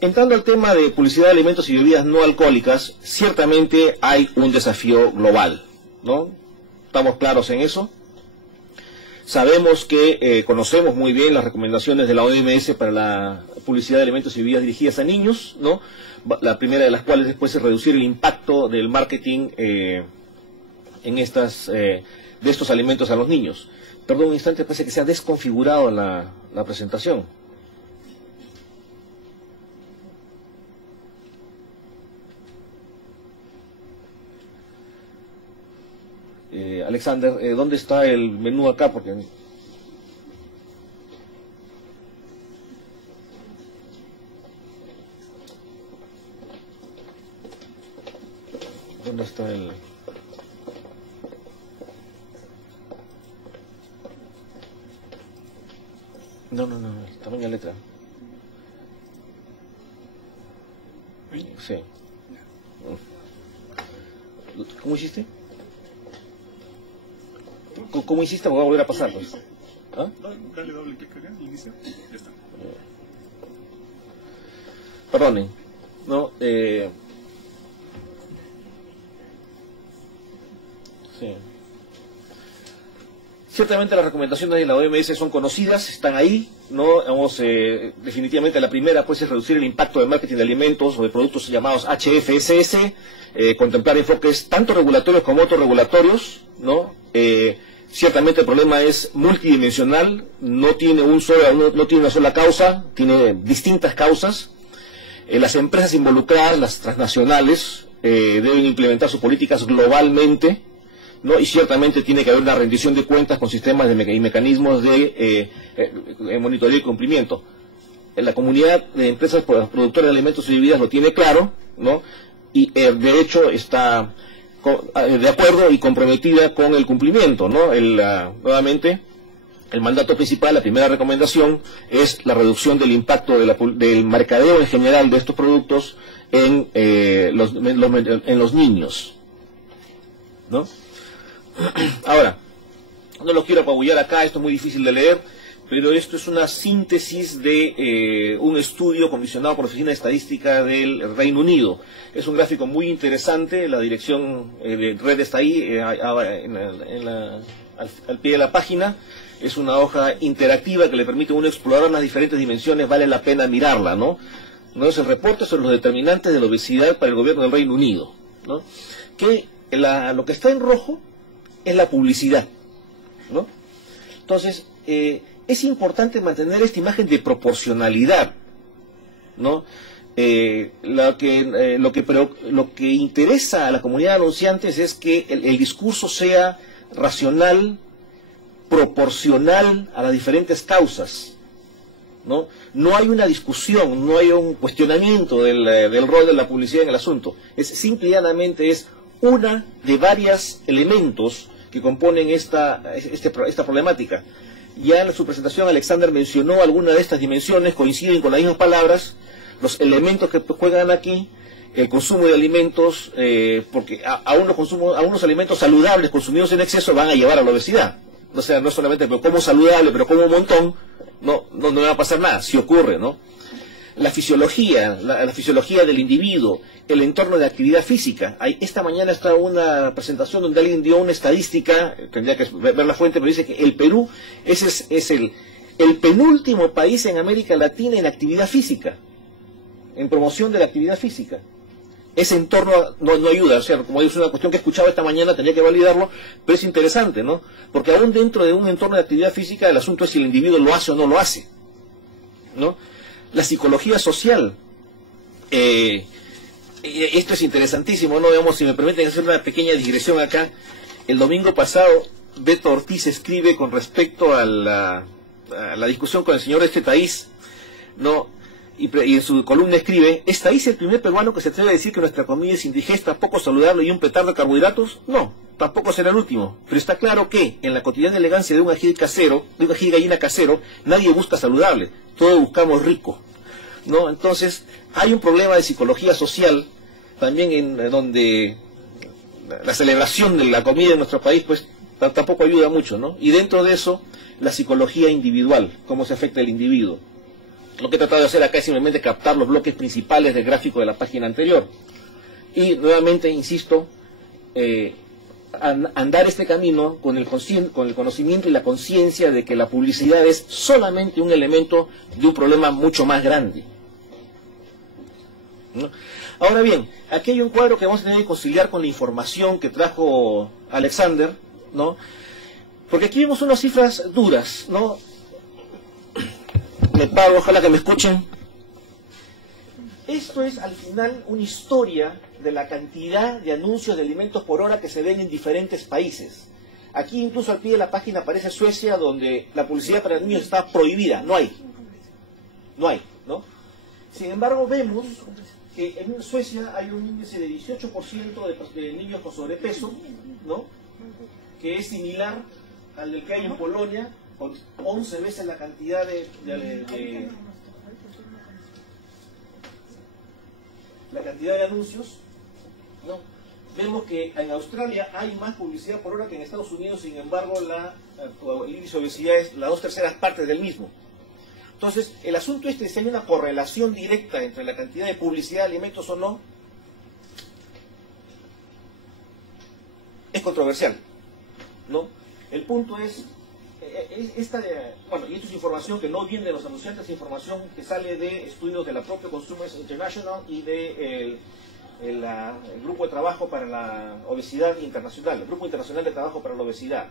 Entrando al tema de publicidad de alimentos y bebidas no alcohólicas, ciertamente hay un desafío global, ¿no? ¿Estamos claros en eso? Sabemos que conocemos muy bien las recomendaciones de la OMS para la publicidad de alimentos y bebidas dirigidas a niños, ¿no? La primera de las cuales después es reducir el impacto del marketing de estos alimentos a los niños. Perdón un instante, parece que se ha desconfigurado la presentación. Alexander, ¿dónde está el menú acá? Porque ¿dónde está el...? No, tamaño de letra. Sí. ¿Cómo hiciste? ¿Cómo hiciste? Voy a volver a pasar, pues. ¿Ah? Dale doble clic acá, inicia, ya está. Perdonen, ¿no? Sí. Ciertamente las recomendaciones de la OMS son conocidas, están ahí, ¿no? Definitivamente la primera pues es reducir el impacto del marketing de alimentos o de productos llamados HFSS, contemplar enfoques tanto regulatorios como autorregulatorios, ¿no? Ciertamente el problema es multidimensional, no tiene una sola causa, tiene distintas causas. Las empresas involucradas, las transnacionales, deben implementar sus políticas globalmente, ¿no? Y ciertamente tiene que haber una rendición de cuentas con sistemas y mecanismos de monitoreo y cumplimiento. La comunidad de empresas productoras de alimentos y bebidas lo tiene claro, ¿no? Y de hecho está de acuerdo y comprometida con el cumplimiento, ¿no? Nuevamente, el mandato principal, la primera recomendación, es la reducción del impacto del mercadeo en general de estos productos en los niños, ¿no? Ahora, no los quiero apabullar acá, esto es muy difícil de leer, pero esto es una síntesis de un estudio comisionado por la Oficina de Estadística del Reino Unido. Es un gráfico muy interesante, la dirección de red está ahí, al pie de la página. Es una hoja interactiva que le permite a uno explorar las diferentes dimensiones, vale la pena mirarla, ¿no? No es el reporte sobre los determinantes de la obesidad para el gobierno del Reino Unido, ¿no? Lo que está en rojo es la publicidad, ¿no? Entonces, es importante mantener esta imagen de proporcionalidad, ¿no? Lo que interesa a la comunidad de anunciantes es que el discurso sea racional, proporcional a las diferentes causas, ¿no? No hay una discusión, no hay un cuestionamiento del rol de la publicidad en el asunto. Simple y llanamente es una de varios elementos que componen esta problemática. Ya en su presentación Alexander mencionó algunas de estas dimensiones, coinciden con las mismas palabras, los elementos que juegan aquí, el consumo de alimentos, porque a unos alimentos saludables consumidos en exceso van a llevar a la obesidad. O sea, no solamente pero como saludable, pero como un montón, no va a pasar nada, si ocurre, ¿no? La fisiología, la fisiología del individuo, el entorno de actividad física. Esta mañana está una presentación donde alguien dio una estadística, tendría que ver la fuente, pero dice que el Perú es el penúltimo país en América Latina en actividad física, en promoción de la actividad física. Ese entorno no ayuda, o sea, como es una cuestión que he escuchado esta mañana, tendría que validarlo, pero es interesante, ¿no? Porque aún dentro de un entorno de actividad física, el asunto es si el individuo lo hace o no lo hace, ¿no? La psicología social, esto es interesantísimo, ¿no? Digamos, si me permiten hacer una pequeña digresión acá, el domingo pasado Beto Ortiz escribe con respecto a la discusión con el señor Taís, ¿no? Y en su columna escribe: ¿es Taís el primer peruano que se atreve a decir que nuestra comida es indigesta, poco saludable y un petardo de carbohidratos? No, tampoco será el último, pero está claro que en la cotidiana elegancia de un ají de gallina casero, nadie busca saludable, todos buscamos rico, ¿no? Entonces, hay un problema de psicología social también en donde la celebración de la comida en nuestro país pues tampoco ayuda mucho, ¿no? Y dentro de eso, la psicología individual, cómo se afecta el individuo. Lo que he tratado de hacer acá es simplemente captar los bloques principales del gráfico de la página anterior. Y nuevamente, insisto, andar este camino con el conocimiento y la conciencia de que la publicidad es solamente un elemento de un problema mucho más grande. ¿no? Ahora bien, aquí hay un cuadro que vamos a tener que conciliar con la información que trajo Alexander, ¿no? Porque aquí vemos unas cifras duras, ¿no? Me paro, ojalá que me escuchen. Esto es al final una historia de la cantidad de anuncios de alimentos por hora que se ven en diferentes países. Aquí incluso al pie de la página aparece Suecia, donde la publicidad para niños está prohibida, no hay, ¿no? Sin embargo, vemos que en Suecia hay un índice de 18% de niños con sobrepeso, ¿no? Que es similar al del que hay en Polonia, con 11 veces la cantidad la cantidad de anuncios, ¿no? Vemos que en Australia hay más publicidad por hora que en Estados Unidos, sin embargo el índice de obesidad es las 2/3 partes del mismo. Entonces, el asunto es si hay una correlación directa entre la cantidad de publicidad de alimentos o no, es controversial, ¿no? El punto es, bueno, y esto es información que no viene de los anunciantes, es información que sale de estudios de la propia Consumers International y de el Grupo de Trabajo para la Obesidad Internacional, el Grupo Internacional de Trabajo para la Obesidad.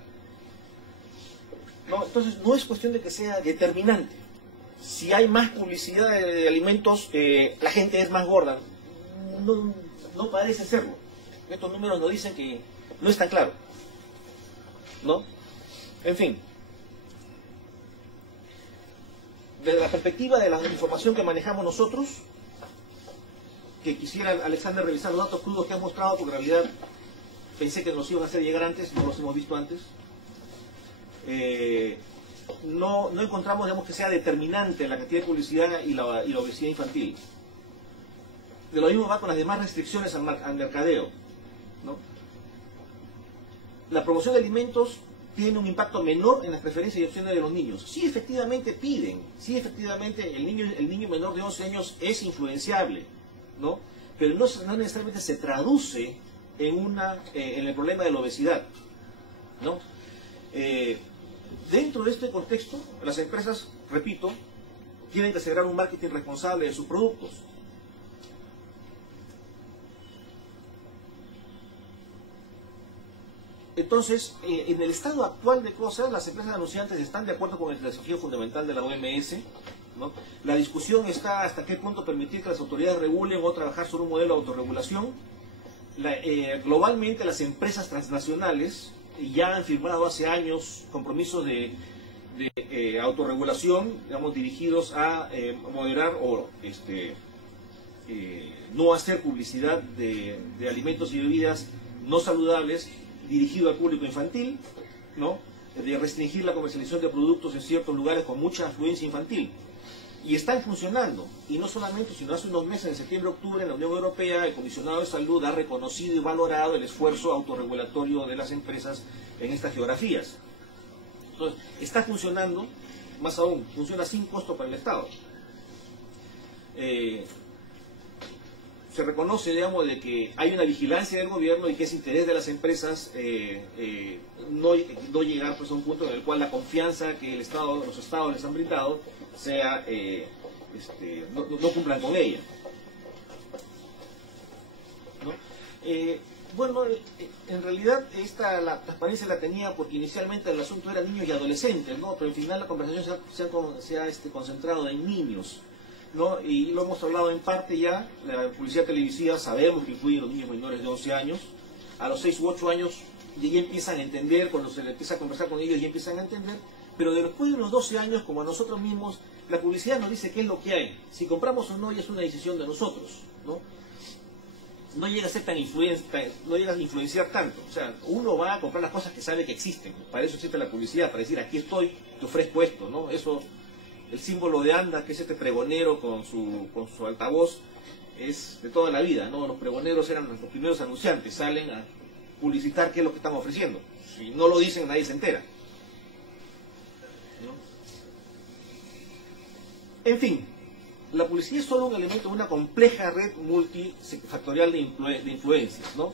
¿No? Entonces, no es cuestión de que sea determinante. Si hay más publicidad de alimentos, la gente es más gorda. No parece serlo. Estos números nos dicen que no es tan claro, ¿no? En fin. Desde la perspectiva de la información que manejamos nosotros, que quisiera Alexander revisar los datos crudos que ha mostrado, porque en realidad pensé que nos iban a hacer llegar antes, no los hemos visto antes. No encontramos, digamos, que sea determinante la cantidad de publicidad y la obesidad infantil. De lo mismo va con las demás restricciones al mercadeo, ¿no? La promoción de alimentos tiene un impacto menor en las preferencias y opciones de los niños. Sí, efectivamente piden, sí, efectivamente el niño menor de 11 años es influenciable, ¿no? Pero no necesariamente se traduce en el problema de la obesidad, ¿no? Dentro de este contexto, las empresas, repito, tienen que asegurar un marketing responsable de sus productos. Entonces, en el estado actual de cosas, las empresas anunciantes están de acuerdo con el desafío fundamental de la OMS, ¿no? La discusión está hasta qué punto permitir que las autoridades regulen o trabajar sobre un modelo de autorregulación. Globalmente, las empresas transnacionales ya han firmado hace años compromisos de autorregulación, digamos, dirigidos a moderar o no hacer publicidad de alimentos y bebidas no saludables dirigido al público infantil, ¿no? De restringir la comercialización de productos en ciertos lugares con mucha afluencia infantil. Y están funcionando, y no solamente, sino hace unos meses, en septiembre-octubre, en la Unión Europea, el Comisionado de Salud ha reconocido y valorado el esfuerzo autorregulatorio de las empresas en estas geografías. Entonces, está funcionando, más aún, funciona sin costo para el Estado. Se reconoce, digamos, de que hay una vigilancia del gobierno y que es interés de las empresas no llegar, pues, a un punto en el cual la confianza que los estados les han brindado sea no cumplan con ella, ¿no? Bueno, en realidad la transparencia la tenía porque inicialmente el asunto era niños y adolescentes, ¿no? Pero al final la conversación se ha concentrado en niños, ¿no? Y lo hemos hablado en parte ya. La publicidad televisiva sabemos que influye en los niños menores de 11 años. A los 6 u 8 años ya empiezan a entender, cuando se les empieza a conversar con ellos ya empiezan a entender. Pero después de los 12 años, como a nosotros mismos, la publicidad nos dice qué es lo que hay. Si compramos o no ya es una decisión de nosotros, ¿no? No llega a ser no llega a influenciar tanto. O sea, uno va a comprar las cosas que sabe que existen. Para eso existe la publicidad, para decir, aquí estoy, te ofrezco esto, ¿no? Eso, el símbolo de ANDA, que es este pregonero con su altavoz, es de toda la vida, ¿no? Los pregoneros eran los primeros anunciantes, salen a publicitar qué es lo que están ofreciendo. Si no lo dicen, nadie se entera, ¿no? En fin, la publicidad es solo un elemento de una compleja red multifactorial de influencias, ¿no?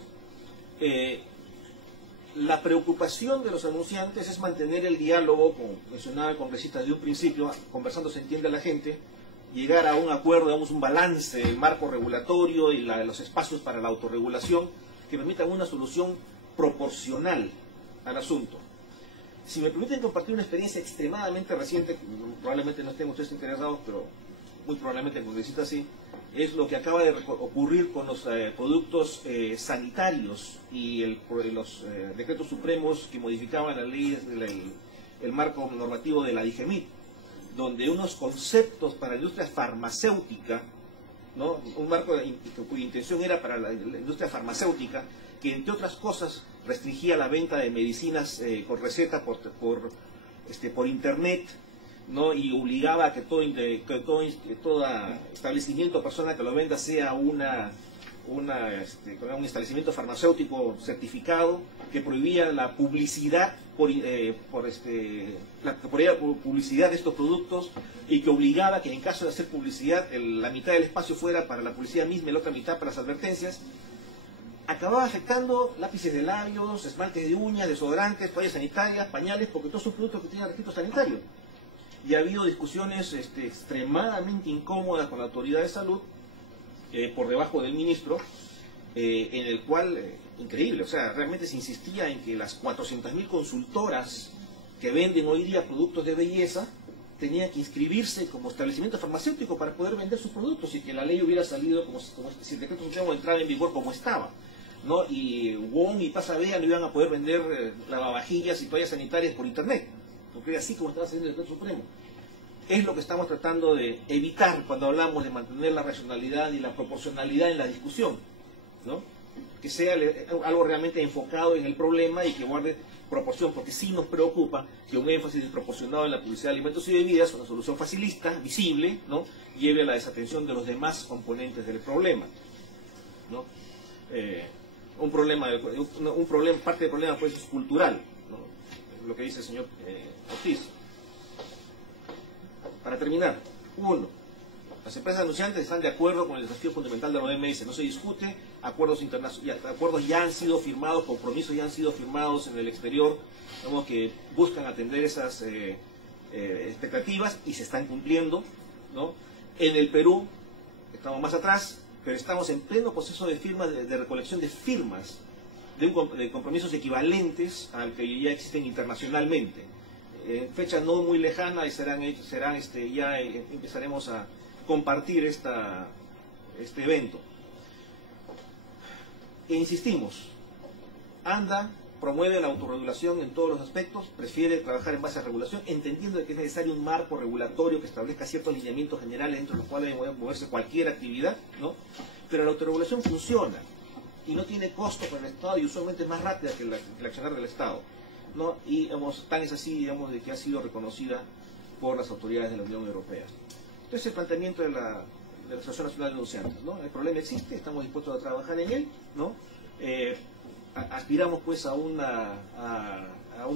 La preocupación de los anunciantes es mantener el diálogo, como mencionaba el congresista de un principio, conversando se entiende a la gente, llegar a un acuerdo, digamos, un balance del marco regulatorio y los espacios para la autorregulación que permitan una solución proporcional al asunto. Si me permiten compartir una experiencia extremadamente reciente, probablemente no estén ustedes interesados, pero muy probablemente cuando necesita así, es lo que acaba de ocurrir con los productos sanitarios y los decretos supremos que modificaban la ley, el marco normativo de la DIGEMIT, donde unos conceptos para la industria farmacéutica, ¿no? Un marco cuya intención era para la industria farmacéutica, que entre otras cosas restringía la venta de medicinas con receta por internet, ¿no? Y obligaba a que todo establecimiento o persona que lo venda sea un establecimiento farmacéutico certificado, que prohibía la publicidad publicidad de estos productos, y que obligaba que en caso de hacer publicidad la mitad del espacio fuera para la publicidad misma y la otra mitad para las advertencias. Acababa afectando lápices de labios, esmaltes de uñas, desodorantes, toallas sanitarias, pañales, porque todos son productos que tienen registro sanitario. Y ha habido discusiones extremadamente incómodas con la autoridad de salud, por debajo del ministro, en el cual, increíble, o sea, realmente se insistía en que las 400.000 consultoras que venden hoy día productos de belleza tenían que inscribirse como establecimiento farmacéutico para poder vender sus productos, y que la ley hubiera salido como si el decreto supremo entraba en vigor como estaba, ¿no? Y Wong y Pasa Bea no iban a poder vender lavavajillas y toallas sanitarias por internet, porque era así como estaba saliendo el decreto supremo. Es lo que estamos tratando de evitar cuando hablamos de mantener la racionalidad y la proporcionalidad en la discusión, ¿no? Que sea algo realmente enfocado en el problema y que guarde proporción, porque sí nos preocupa que un énfasis desproporcionado en la publicidad de alimentos y bebidas, una solución facilista, visible, ¿no? Lleve a la desatención de los demás componentes del problema, ¿no? Parte del problema pues es cultural, ¿no? Lo que dice el señor Ortiz. Para terminar, 1. Las empresas anunciantes están de acuerdo con el desafío fundamental de la OMS. No se discute, acuerdos ya han sido firmados, compromisos ya han sido firmados en el exterior, digamos, que buscan atender esas expectativas y se están cumpliendo, ¿no? En el Perú estamos más atrás, pero estamos en pleno proceso de firmas, de recolección de firmas, de compromisos equivalentes al que ya existen internacionalmente. En fecha no muy lejana ya empezaremos a compartir este evento. E insistimos, ANDA promueve la autorregulación en todos los aspectos, prefiere trabajar en base a regulación, entendiendo que es necesario un marco regulatorio que establezca ciertos lineamientos generales dentro de los cuales debe moverse cualquier actividad, ¿no? Pero la autorregulación funciona y no tiene costo para el Estado, y usualmente es más rápida que el accionar del Estado, ¿no? Y tan es así, digamos, de que ha sido reconocida por las autoridades de la Unión Europea. Entonces, el planteamiento de la Asociación Nacional de Denunciantes, ¿no? El problema existe, estamos dispuestos a trabajar en él, ¿no? Aspiramos pues a un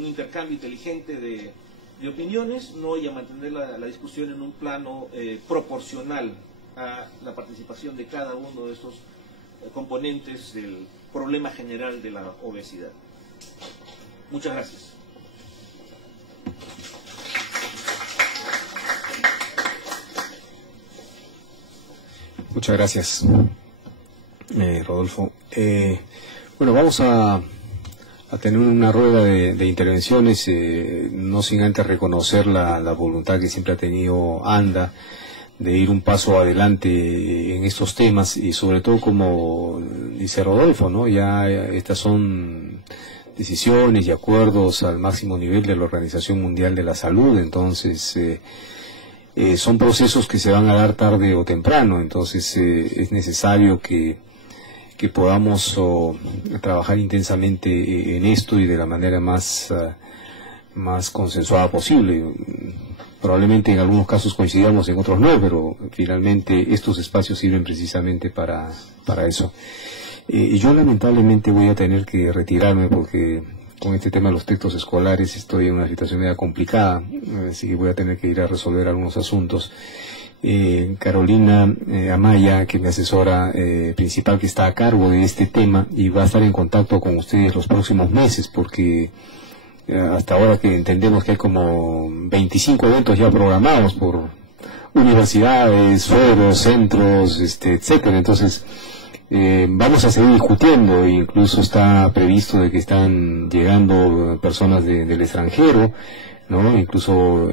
intercambio inteligente de opiniones, ¿no? Y a mantener la discusión en un plano proporcional a la participación de cada uno de estos componentes del problema general de la obesidad. Muchas gracias. Muchas gracias, Rodolfo. Bueno, vamos a tener una rueda de intervenciones, no sin antes reconocer la voluntad que siempre ha tenido ANDA de ir un paso adelante en estos temas, y sobre todo, como dice Rodolfo, ¿no? Ya estas son decisiones y acuerdos al máximo nivel de la Organización Mundial de la Salud, entonces son procesos que se van a dar tarde o temprano, entonces es necesario que podamos trabajar intensamente en esto y de la manera más consensuada posible. Probablemente en algunos casos coincidamos, en otros no, pero finalmente estos espacios sirven precisamente para eso. Yo lamentablemente voy a tener que retirarme porque con este tema de los textos escolares estoy en una situación media complicada, así que voy a tener que ir a resolver algunos asuntos. Carolina Amaya, que me asesora principal, que está a cargo de este tema y va a estar en contacto con ustedes los próximos meses, porque hasta ahora que entendemos que hay como 25 eventos ya programados por universidades, foros, centros, etcétera. Entonces, vamos a seguir discutiendo, e incluso está previsto de que están llegando personas del extranjero, ¿no? Incluso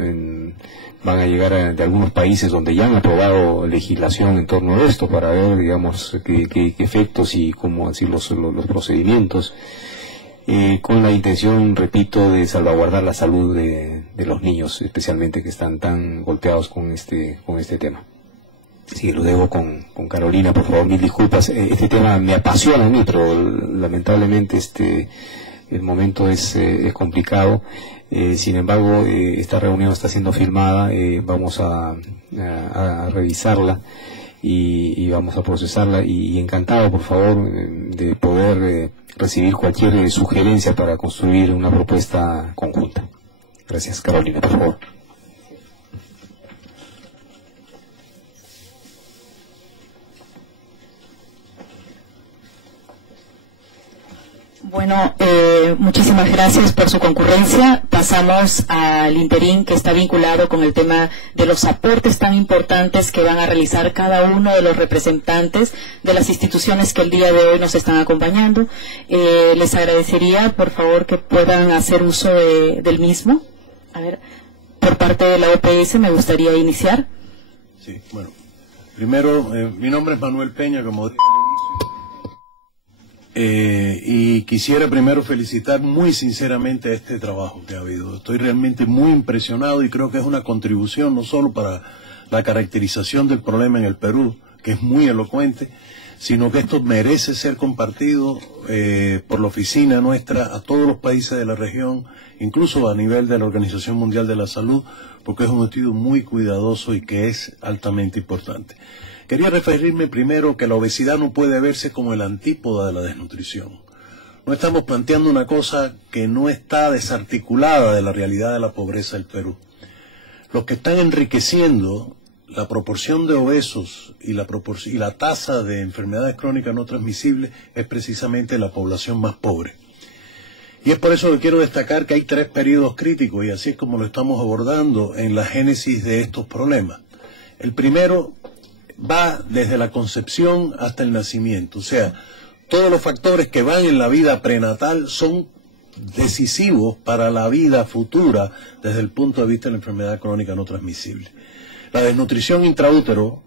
van a llegar de algunos países donde ya han aprobado legislación en torno a esto para ver, digamos, qué efectos y cómo así los procedimientos, con la intención, repito, de salvaguardar la salud de los niños, especialmente que están tan golpeados con este tema. Sí, lo dejo con Carolina, por favor, mil disculpas. Este tema me apasiona a mí, pero lamentablemente el momento es complicado. Sin embargo, esta reunión está siendo filmada, vamos a revisarla y vamos a procesarla, y encantado, por favor, de poder recibir cualquier sugerencia para construir una propuesta conjunta. Gracias. Carolina, por favor. Bueno, muchísimas gracias por su concurrencia. Pasamos al interín, que está vinculado con el tema de los aportes tan importantes que van a realizar cada uno de los representantes de las instituciones que el día de hoy nos están acompañando. Les agradecería, por favor, que puedan hacer uso del mismo. A ver, por parte de la OPS me gustaría iniciar. Sí, bueno, primero, mi nombre es Manuel Peña, como dije. Y quisiera primero felicitar muy sinceramente este trabajo que ha habido. Estoy realmente muy impresionado y creo que es una contribución no solo para la caracterización del problema en el Perú, que es muy elocuente, sino que esto merece ser compartido por la oficina nuestra a todos los países de la región, incluso a nivel de la Organización Mundial de la Salud, porque es un estudio muy cuidadoso y que es altamente importante. Quería referirme primero que la obesidad no puede verse como el antípoda de la desnutrición. No estamos planteando una cosa que no está desarticulada de la realidad de la pobreza del Perú. Los que están enriqueciendo la proporción de obesos y la tasa de enfermedades crónicas no transmisibles es precisamente la población más pobre. Y es por eso que quiero destacar que hay 3 periodos críticos, y así es como lo estamos abordando en la génesis de estos problemas. El primero va desde la concepción hasta el nacimiento, o sea, todos los factores que van en la vida prenatal son decisivos para la vida futura desde el punto de vista de la enfermedad crónica no transmisible. La desnutrición intraútero,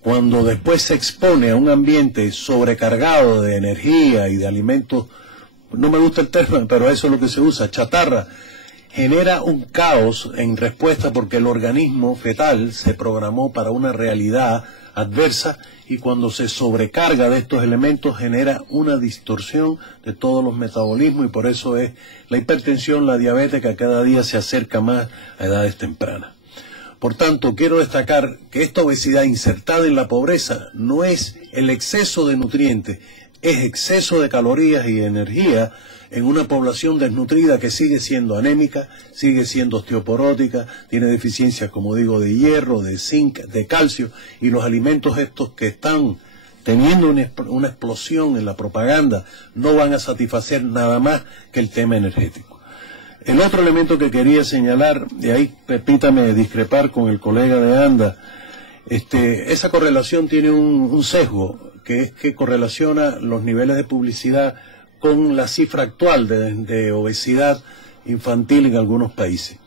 cuando después se expone a un ambiente sobrecargado de energía y de alimentos, no me gusta el término, pero eso es lo que se usa, chatarra, genera un caos en respuesta porque el organismo fetal se programó para una realidad adversa, y cuando se sobrecarga de estos elementos genera una distorsión de todos los metabolismos, y por eso es la hipertensión, la diabetes, que cada día se acerca más a edades tempranas. Por tanto, quiero destacar que esta obesidad insertada en la pobreza no es el exceso de nutrientes, es exceso de calorías y energía en una población desnutrida que sigue siendo anémica, sigue siendo osteoporótica, tiene deficiencias, como digo, de hierro, de zinc, de calcio, y los alimentos estos que están teniendo una explosión en la propaganda no van a satisfacer nada más que el tema energético. El otro elemento que quería señalar, y ahí permítame discrepar con el colega de ANDA, esa correlación tiene un sesgo, que es que correlaciona los niveles de publicidad con la cifra actual de obesidad infantil en algunos países.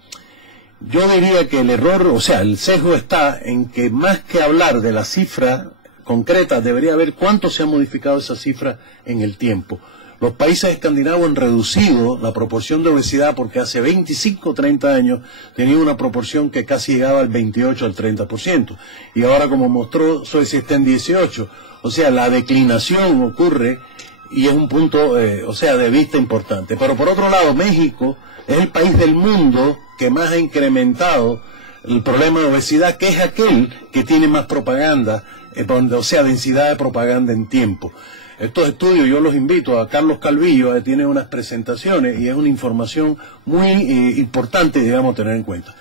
Yo diría que el error, o sea, el sesgo está en que más que hablar de la cifra concreta, debería ver cuánto se ha modificado esa cifra en el tiempo. Los países escandinavos han reducido la proporción de obesidad porque hace 25 o 30 años tenía una proporción que casi llegaba al 28 al 30%. Y ahora, como mostró, Suecia está en 18%. O sea, la declinación ocurre y es un punto, de vista importante. Pero por otro lado, México es el país del mundo que más ha incrementado el problema de obesidad, que es aquel que tiene más propaganda, densidad de propaganda en tiempo. Estos estudios yo los invito a Carlos Calvillo, tiene unas presentaciones y es una información muy importante, digamos, tener en cuenta.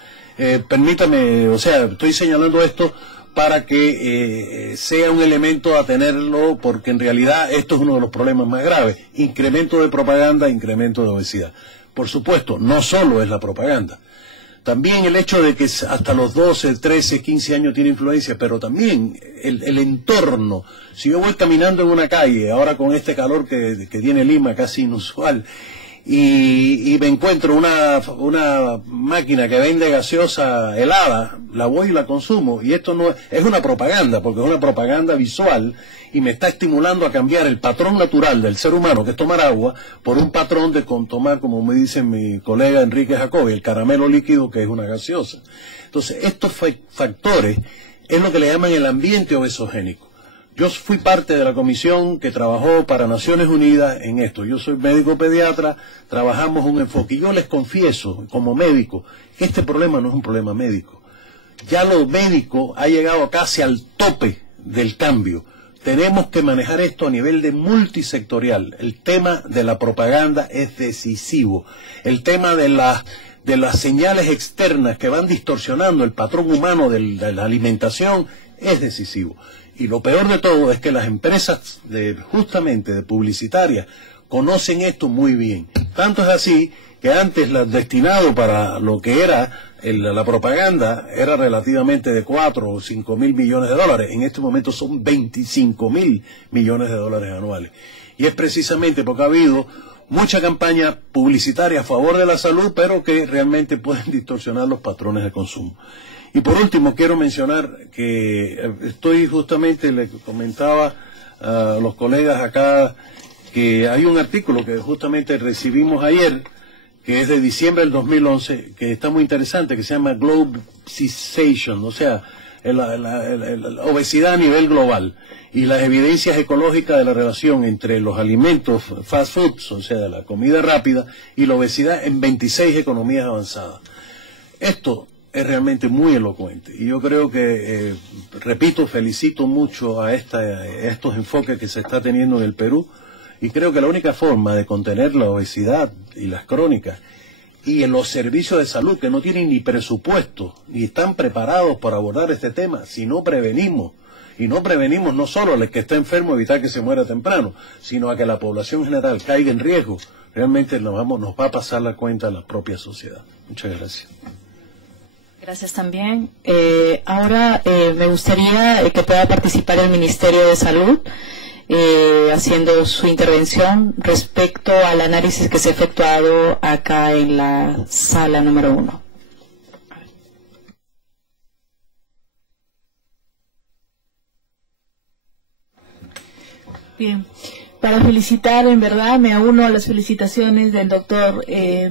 Permítame, estoy señalando esto para que sea un elemento a tenerlo, porque en realidad esto es uno de los problemas más graves. Incremento de propaganda, incremento de obesidad. Por supuesto, no solo es la propaganda. También el hecho de que hasta los 12, 13, 15 años tiene influencia, pero también el entorno. Si yo voy caminando en una calle, ahora con este calor que tiene Lima, casi inusual, y me encuentro una máquina que vende gaseosa helada, la voy y la consumo, y esto no es una propaganda, porque es una propaganda visual, y me está estimulando a cambiar el patrón natural del ser humano, que es tomar agua, por un patrón de tomar, como me dice mi colega Enrique Jacobi, el caramelo líquido, que es una gaseosa. Entonces, estos factores es lo que le llaman el ambiente obesogénico. Yo fui parte de la comisión que trabajó para Naciones Unidas en esto. Yo soy médico pediatra, trabajamos un enfoque. Y yo les confieso, como médico, que este problema no es un problema médico. Ya lo médico ha llegado casi al tope del cambio. Tenemos que manejar esto a nivel de multisectorial. El tema de la propaganda es decisivo. El tema de las señales externas que van distorsionando el patrón humano de la alimentación es decisivo. Y lo peor de todo es que las empresas justamente de publicitarias conocen esto muy bien. Tanto es así que antes destinado para lo que era la propaganda era relativamente de 4 o 5 mil millones de dólares. En este momento son 25 mil millones de dólares anuales. Y es precisamente porque ha habido mucha campaña publicitaria a favor de la salud, pero que realmente pueden distorsionar los patrones de consumo. Y por último, quiero mencionar que le comentaba a los colegas acá que hay un artículo que justamente recibimos ayer, que es de diciembre del 2011, que está muy interesante, que se llama Globalization, o sea, la obesidad a nivel global, y las evidencias ecológicas de la relación entre los alimentos fast foods, o sea, de la comida rápida, y la obesidad en 26 economías avanzadas. Esto es realmente muy elocuente, y yo creo que, repito, felicito mucho a estos enfoques que se está teniendo en el Perú, y creo que la única forma de contener la obesidad y las crónicas, y en los servicios de salud que no tienen ni presupuesto, ni están preparados para abordar este tema, si no prevenimos, y no prevenimos no solo al que está enfermo, evitar que se muera temprano, sino a que la población general caiga en riesgo, realmente nos va a pasar la cuenta a la propia sociedad. Muchas gracias. Gracias también. Ahora me gustaría que pueda participar el Ministerio de Salud haciendo su intervención respecto al análisis que se ha efectuado acá en la sala número 1. Bien. Para felicitar, en verdad, me uno a las felicitaciones del doctor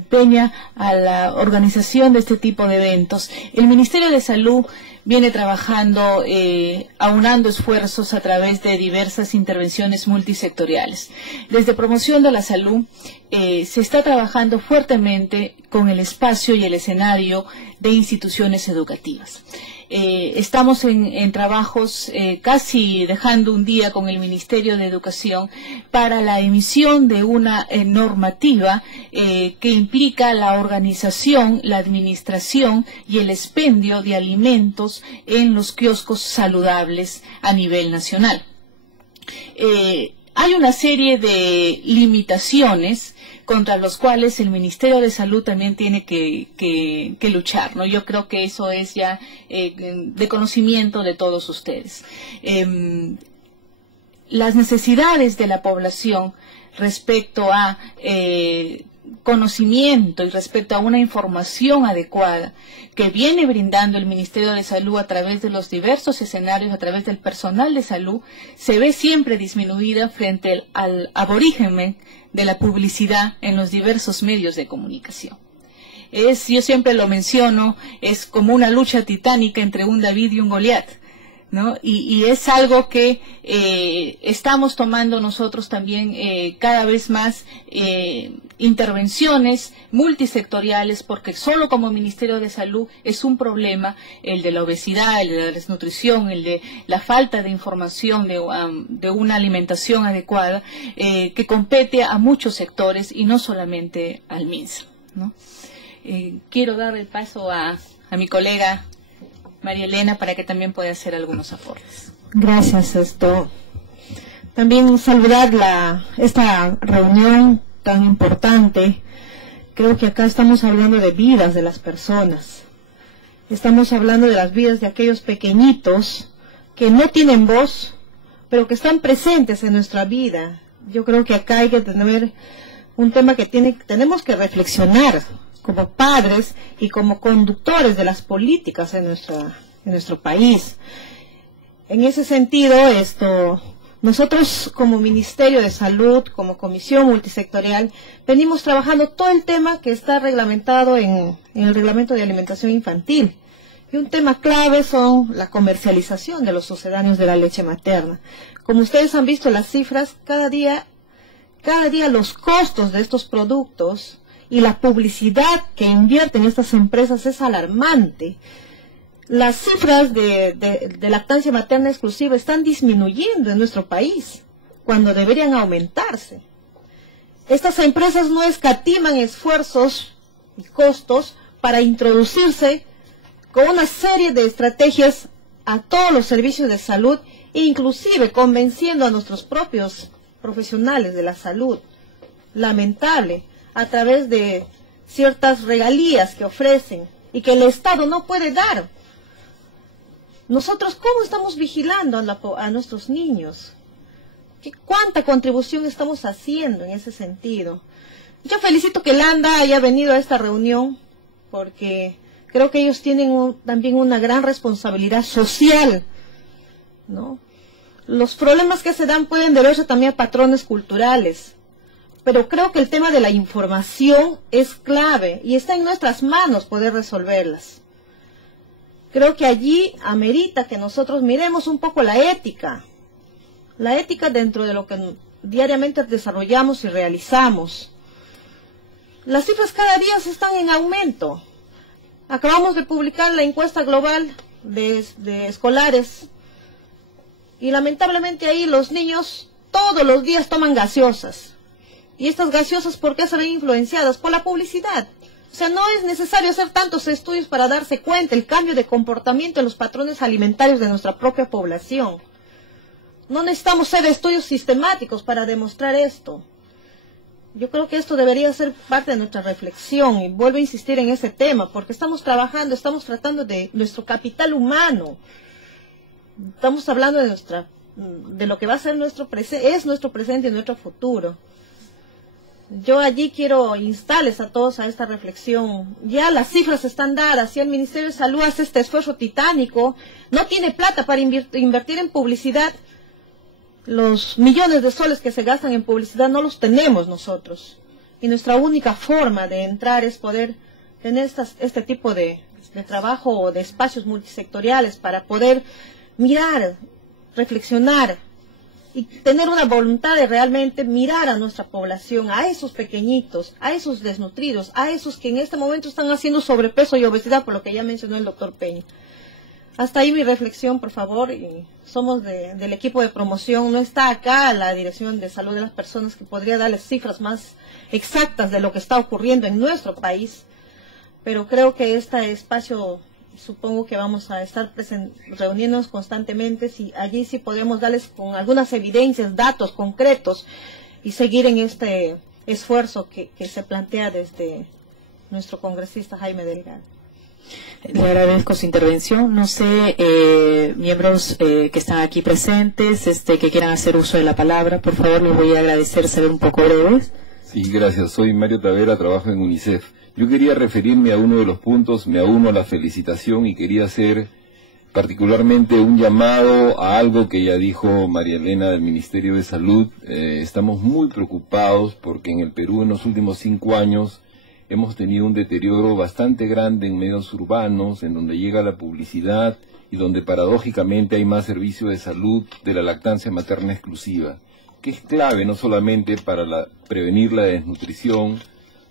Peña a la organización de este tipo de eventos. El Ministerio de Salud viene trabajando, aunando esfuerzos a través de diversas intervenciones multisectoriales. Desde promoción de la salud, se está trabajando fuertemente con el espacio y el escenario de instituciones educativas. Estamos en trabajos casi dejando un día con el Ministerio de Educación para la emisión de una normativa que implica la organización, la administración y el expendio de alimentos en los kioscos saludables a nivel nacional. Hay una serie de limitaciones contra los cuales el Ministerio de Salud también tiene que luchar, ¿no? Yo creo que eso es ya de conocimiento de todos ustedes. Las necesidades de la población respecto a conocimiento y respecto a una información adecuada que viene brindando el Ministerio de Salud a través de los diversos escenarios, a través del personal de salud, se ve siempre disminuida frente al aborigen de la publicidad en los diversos medios de comunicación. Yo siempre lo menciono, es como una lucha titánica entre un David y un Goliat, ¿no? Y es algo que estamos tomando nosotros también cada vez más intervenciones multisectoriales, porque solo como Ministerio de Salud es un problema el de la obesidad, el de la desnutrición, el de la falta de información de una alimentación adecuada, que compete a muchos sectores y no solamente al MINSA, ¿no? Quiero dar el paso a mi colega María Elena para que también pueda hacer algunos aportes. Gracias, También saludar esta reunión tan importante creo que acá estamos hablando de vidas de las personas. Estamos hablando de las vidas de aquellos pequeñitos que no tienen voz, pero que están presentes en nuestra vida. Yo creo que acá hay que tener un tema que tenemos que reflexionar como padres y como conductores de las políticas en nuestro país. En ese sentido, nosotros como Ministerio de Salud, como Comisión Multisectorial, venimos trabajando todo el tema que está reglamentado en el Reglamento de Alimentación Infantil. Y un tema clave son la comercialización de los sucedáneos de la leche materna. Como ustedes han visto las cifras, cada día los costos de estos productos y la publicidad que invierten estas empresas es alarmante. Las cifras de lactancia materna exclusiva están disminuyendo en nuestro país, cuando deberían aumentarse. Estas empresas no escatiman esfuerzos y costos para introducirse con una serie de estrategias a todos los servicios de salud, inclusive convenciendo a nuestros propios profesionales de la salud. Lamentable, a través de ciertas regalías que ofrecen y que el Estado no puede dar. Nosotros, ¿cómo estamos vigilando a nuestros niños? ¿Cuánta contribución estamos haciendo en ese sentido? Yo felicito que Landa haya venido a esta reunión, porque creo que ellos tienen también una gran responsabilidad social, ¿no? Los problemas que se dan pueden deberse también a patrones culturales, pero creo que el tema de la información es clave y está en nuestras manos poder resolverlas. Creo que allí amerita que nosotros miremos un poco la ética dentro de lo que diariamente desarrollamos y realizamos. Las cifras cada día están en aumento. Acabamos de publicar la encuesta global de escolares y lamentablemente ahí los niños todos los días toman gaseosas. Y estas gaseosas, ¿por qué se ven influenciadas? Por la publicidad. O sea, no es necesario hacer tantos estudios para darse cuenta el cambio de comportamiento en los patrones alimentarios de nuestra propia población. No necesitamos hacer estudios sistemáticos para demostrar esto. Yo creo que esto debería ser parte de nuestra reflexión y vuelvo a insistir en ese tema, porque estamos tratando de nuestro capital humano. Estamos hablando de lo que va a ser nuestro presente y nuestro futuro. Yo allí quiero instarles a todos a esta reflexión. Ya las cifras están dadas, ya el Ministerio de Salud hace este esfuerzo titánico, no tiene plata para invertir en publicidad. Los millones de soles que se gastan en publicidad no los tenemos nosotros. Y nuestra única forma de entrar es poder tener este tipo de trabajo o de espacios multisectoriales para poder mirar, reflexionar y tener una voluntad de realmente mirar a nuestra población, a esos pequeñitos, a esos desnutridos, a esos que en este momento están haciendo sobrepeso y obesidad, por lo que ya mencionó el doctor Peña. Hasta ahí mi reflexión, por favor. Y somos del equipo de promoción, no está acá la Dirección de Salud de las Personas que podría darles cifras más exactas de lo que está ocurriendo en nuestro país, pero creo que este espacio, supongo que vamos a estar reuniéndonos constantemente, y allí sí podemos darles con algunas evidencias, datos concretos y seguir en este esfuerzo que se plantea desde nuestro congresista Jaime Delgado. Le agradezco su intervención. No sé, miembros que están aquí presentes, que quieran hacer uso de la palabra, por favor, les voy a agradecer ser un poco breves. Sí, gracias. Soy Mario Tavera, trabajo en UNICEF. Yo quería referirme a uno de los puntos, me uno a la felicitación y quería hacer particularmente un llamado a algo que ya dijo María Elena del Ministerio de Salud. Estamos muy preocupados porque en el Perú en los últimos 5 años hemos tenido un deterioro bastante grande en medios urbanos, en donde llega la publicidad y donde paradójicamente hay más servicio de salud de la lactancia materna exclusiva, que es clave no solamente para prevenir la desnutrición,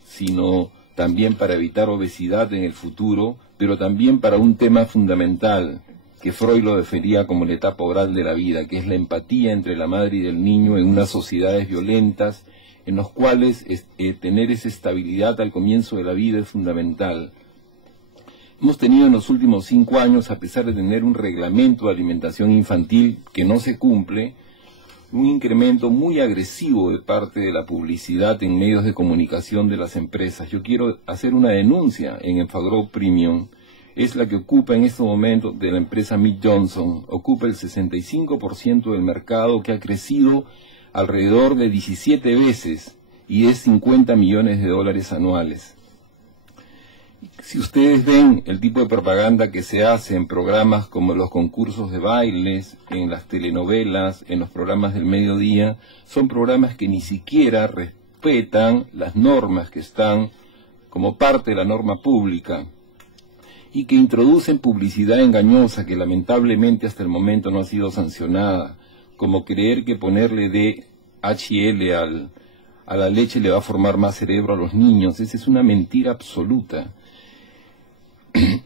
sino también para evitar obesidad en el futuro, pero también para un tema fundamental, que Freud lo definía como la etapa oral de la vida, que es la empatía entre la madre y el niño en unas sociedades violentas, en los cuales tener esa estabilidad al comienzo de la vida es fundamental. Hemos tenido en los últimos 5 años, a pesar de tener un reglamento de alimentación infantil que no se cumple, un incremento muy agresivo de parte de la publicidad en medios de comunicación de las empresas. Yo quiero hacer una denuncia en Enfagrow Premium. Es la que ocupa en este momento de la empresa Mead Johnson. Ocupa el 65% del mercado, que ha crecido alrededor de 17 veces y es 50 millones de dólares anuales. Si ustedes ven el tipo de propaganda que se hace en programas como los concursos de bailes, en las telenovelas, en los programas del mediodía, son programas que ni siquiera respetan las normas que están como parte de la norma pública y que introducen publicidad engañosa que lamentablemente hasta el momento no ha sido sancionada, como creer que ponerle DHL a la leche le va a formar más cerebro a los niños. Esa es una mentira absoluta.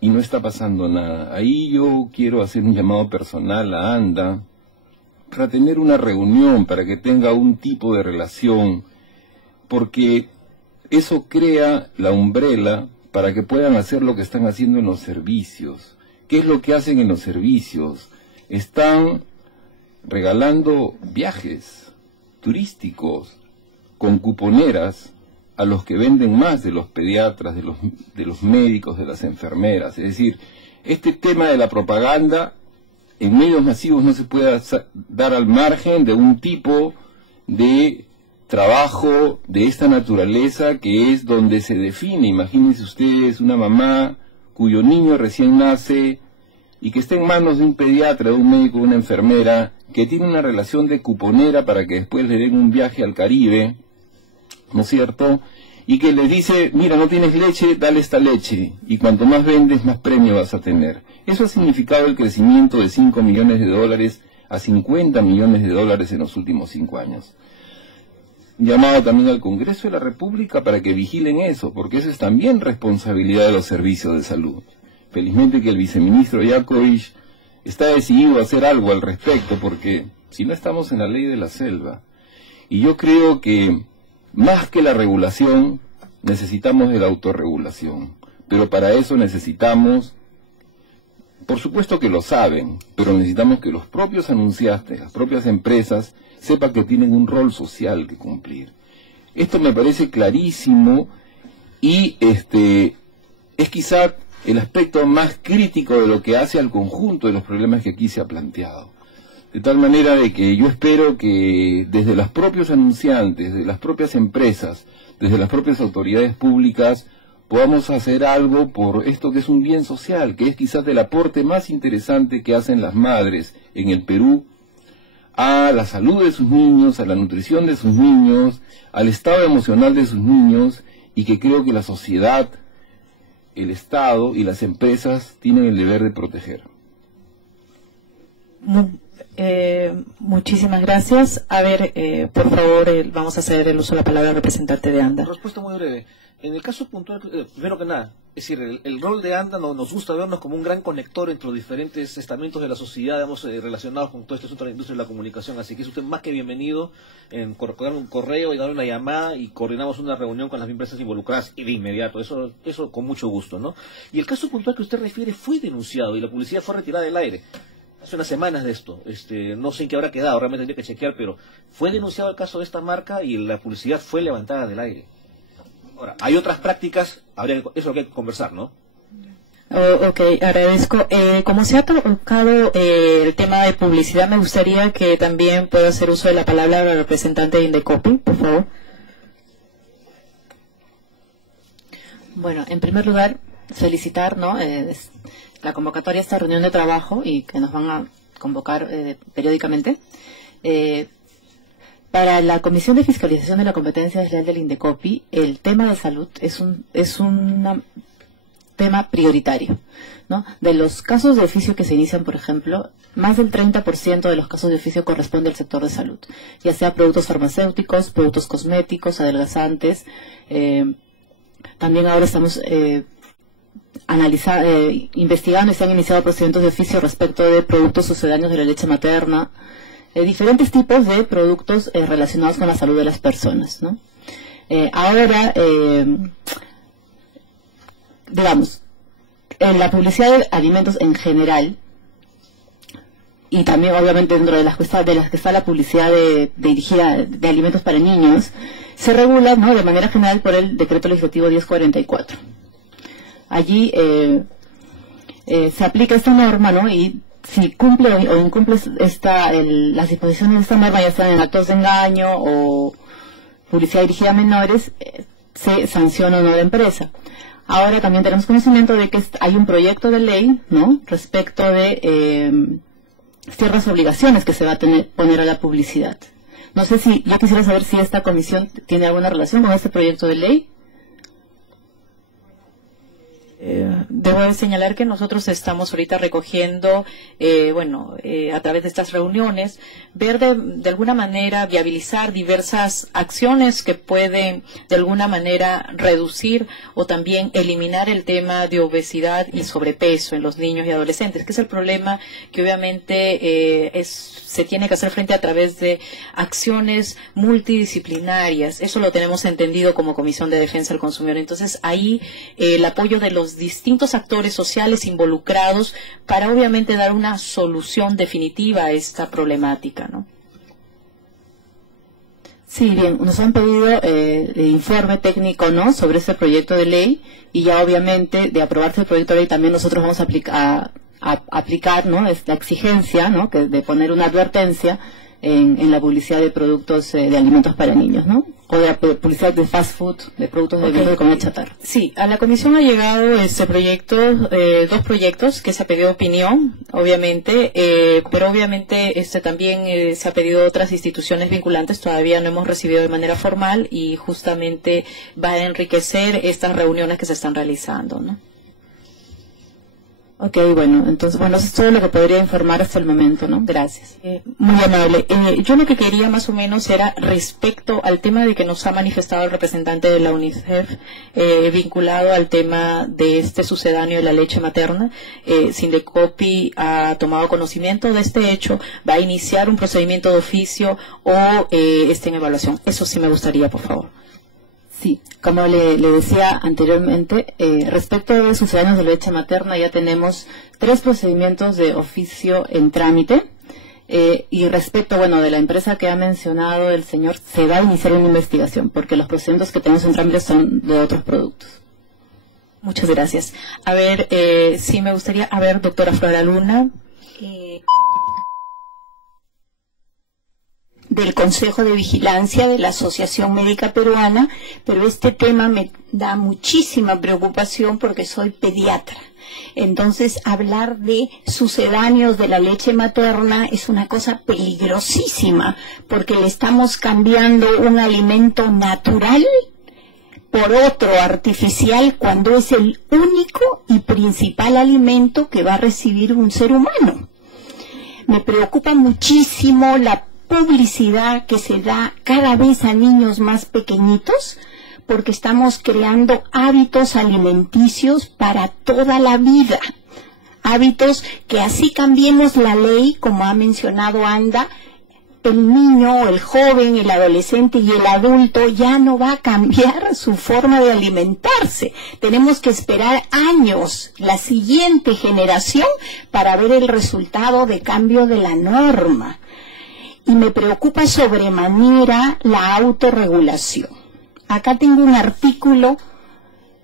Y no está pasando nada. Ahí yo quiero hacer un llamado personal a ANDA para tener una reunión, para que tenga un tipo de relación, porque eso crea la umbrela para que puedan hacer lo que están haciendo en los servicios. ¿Qué es lo que hacen en los servicios? Están regalando viajes turísticos con cuponeras a los que venden más, de los pediatras, de los médicos, de las enfermeras. Es decir, este tema de la propaganda en medios masivos no se puede dar al margen de un tipo de trabajo de esta naturaleza, que es donde se define. Imagínense ustedes una mamá cuyo niño recién nace y que está en manos de un pediatra, de un médico, de una enfermera, que tiene una relación de cuponera para que después le den un viaje al Caribe, ¿no es cierto?, y que le dice, mira, no tienes leche, dale esta leche, y cuanto más vendes, más premio vas a tener. Eso ha significado el crecimiento de 5 millones de dólares a 50 millones de dólares en los últimos 5 años. Llamado también al Congreso de la República para que vigilen eso, porque eso es también responsabilidad de los servicios de salud. Felizmente que el viceministro Yakovich está decidido a hacer algo al respecto, porque si no estamos en la ley de la selva. Y yo creo que más que la regulación, necesitamos de la autorregulación. Pero para eso necesitamos, por supuesto que lo saben, pero necesitamos que los propios anunciantes, las propias empresas, sepan que tienen un rol social que cumplir. Esto me parece clarísimo y es quizá el aspecto más crítico de lo que hace al conjunto de los problemas que aquí se ha planteado. De tal manera de que yo espero que desde los propios anunciantes, desde las propias empresas, desde las propias autoridades públicas, podamos hacer algo por esto que es un bien social, que es quizás el aporte más interesante que hacen las madres en el Perú a la salud de sus niños, a la nutrición de sus niños, al estado emocional de sus niños, y que creo que la sociedad, el Estado y las empresas tienen el deber de proteger. Muchísimas gracias. A ver, por favor, vamos a ceder el uso de la palabra al representante de ANDA. Respuesta muy breve. En el caso puntual, primero que nada, es decir, el rol de ANDA nos gusta vernos como un gran conector entre los diferentes estamentos de la sociedad, digamos, relacionados con todo este asunto de la industria de la comunicación. Así que es usted más que bienvenido en darme un correo y darme una llamada y coordinamos una reunión con las empresas involucradas y de inmediato. Eso con mucho gusto, ¿no? Y el caso puntual que usted refiere fue denunciado y la publicidad fue retirada del aire. Hace unas semanas de esto, no sé en qué habrá quedado, realmente tendría que chequear, pero fue denunciado el caso de esta marca y la publicidad fue levantada del aire. Ahora, hay otras prácticas, eso es lo que hay que conversar, ¿no? Ok, agradezco. Como se ha tocado el tema de publicidad, me gustaría que también pueda hacer uso de la palabra el representante de Indecopi, por favor. Bueno, en primer lugar, felicitar, ¿no?, la convocatoria a esta reunión de trabajo y que nos van a convocar periódicamente. Para la Comisión de Fiscalización de la Competencia Desleal del Indecopi, el tema de salud es un tema prioritario, ¿no? De los casos de oficio que se inician, por ejemplo, más del 30% de los casos de oficio corresponde al sector de salud, ya sea productos farmacéuticos, productos cosméticos, adelgazantes. También ahora estamos investigando y se han iniciado procedimientos de oficio respecto de productos sucedáneos de la leche materna, diferentes tipos de productos relacionados con la salud de las personas, ¿no? Ahora, digamos, en la publicidad de alimentos en general, y también obviamente dentro de las que está la publicidad dirigida de alimentos para niños, se regula, ¿no?, de manera general por el Decreto Legislativo 1044. Allí se aplica esta norma, ¿no?, y si cumple o incumple las disposiciones de esta norma, ya sean en actos de engaño o publicidad dirigida a menores, se sanciona o no la empresa. Ahora también tenemos conocimiento de que hay un proyecto de ley, ¿no?, respecto de ciertas obligaciones que se va a poner a la publicidad. No sé si, yo quisiera saber si esta comisión tiene alguna relación con este proyecto de ley. Debo señalar que nosotros estamos ahorita recogiendo, a través de estas reuniones, ver de alguna manera viabilizar diversas acciones que pueden de alguna manera reducir o también eliminar el tema de obesidad y sobrepeso en los niños y adolescentes, que es el problema que obviamente se tiene que hacer frente a través de acciones multidisciplinarias. Eso lo tenemos entendido como Comisión de Defensa del Consumidor. Entonces ahí el apoyo de los distintos actores sociales involucrados para obviamente dar una solución definitiva a esta problemática, ¿no? Sí, bien, nos han pedido informe técnico, ¿no?, sobre este proyecto de ley, y ya obviamente de aprobarse el proyecto de ley también nosotros vamos a aplicar, ¿no?, la exigencia, ¿no?, de poner una advertencia en la publicidad de productos de alimentos para niños, ¿no?, o de la publicidad de fast food, de productos de comida chatarra. Sí, a la comisión ha llegado este proyecto, dos proyectos que se ha pedido opinión, obviamente, pero obviamente también se ha pedido otras instituciones vinculantes, todavía no hemos recibido de manera formal y justamente va a enriquecer estas reuniones que se están realizando, ¿no? Ok, bueno, entonces, eso es todo lo que podría informar hasta el momento, ¿no? Gracias. Muy amable. Yo lo que quería más o menos era respecto al tema de que nos ha manifestado el representante de la UNICEF vinculado al tema de este sucedáneo de la leche materna. Sindecopi ha tomado conocimiento de este hecho, va a iniciar un procedimiento de oficio o en evaluación. Eso sí me gustaría, por favor. Sí, como le decía anteriormente, respecto de sucedáneos de leche materna ya tenemos 3 procedimientos de oficio en trámite, y respecto, de la empresa que ha mencionado el señor, se va a iniciar una investigación porque los procedimientos que tenemos en trámite son de otros productos. Muchas gracias. A ver, sí me gustaría, doctora Flora Luna. Del Consejo de Vigilancia de la Asociación Médica Peruana, pero este tema me da muchísima preocupación porque soy pediatra. Entonces, hablar de sucedáneos de la leche materna es una cosa peligrosísima, porque le estamos cambiando un alimento natural por otro artificial cuando es el único y principal alimento que va a recibir un ser humano. Me preocupa muchísimo la publicidad que se da cada vez a niños más pequeñitos, porque estamos creando hábitos alimenticios para toda la vida. Hábitos que así cambiemos la ley, como ha mencionado Anda, el niño, el joven, el adolescente y el adulto ya no va a cambiar su forma de alimentarse. Tenemos que esperar años, la siguiente generación, para ver el resultado de cambio de la norma. Y me preocupa sobremanera la autorregulación. Acá tengo un artículo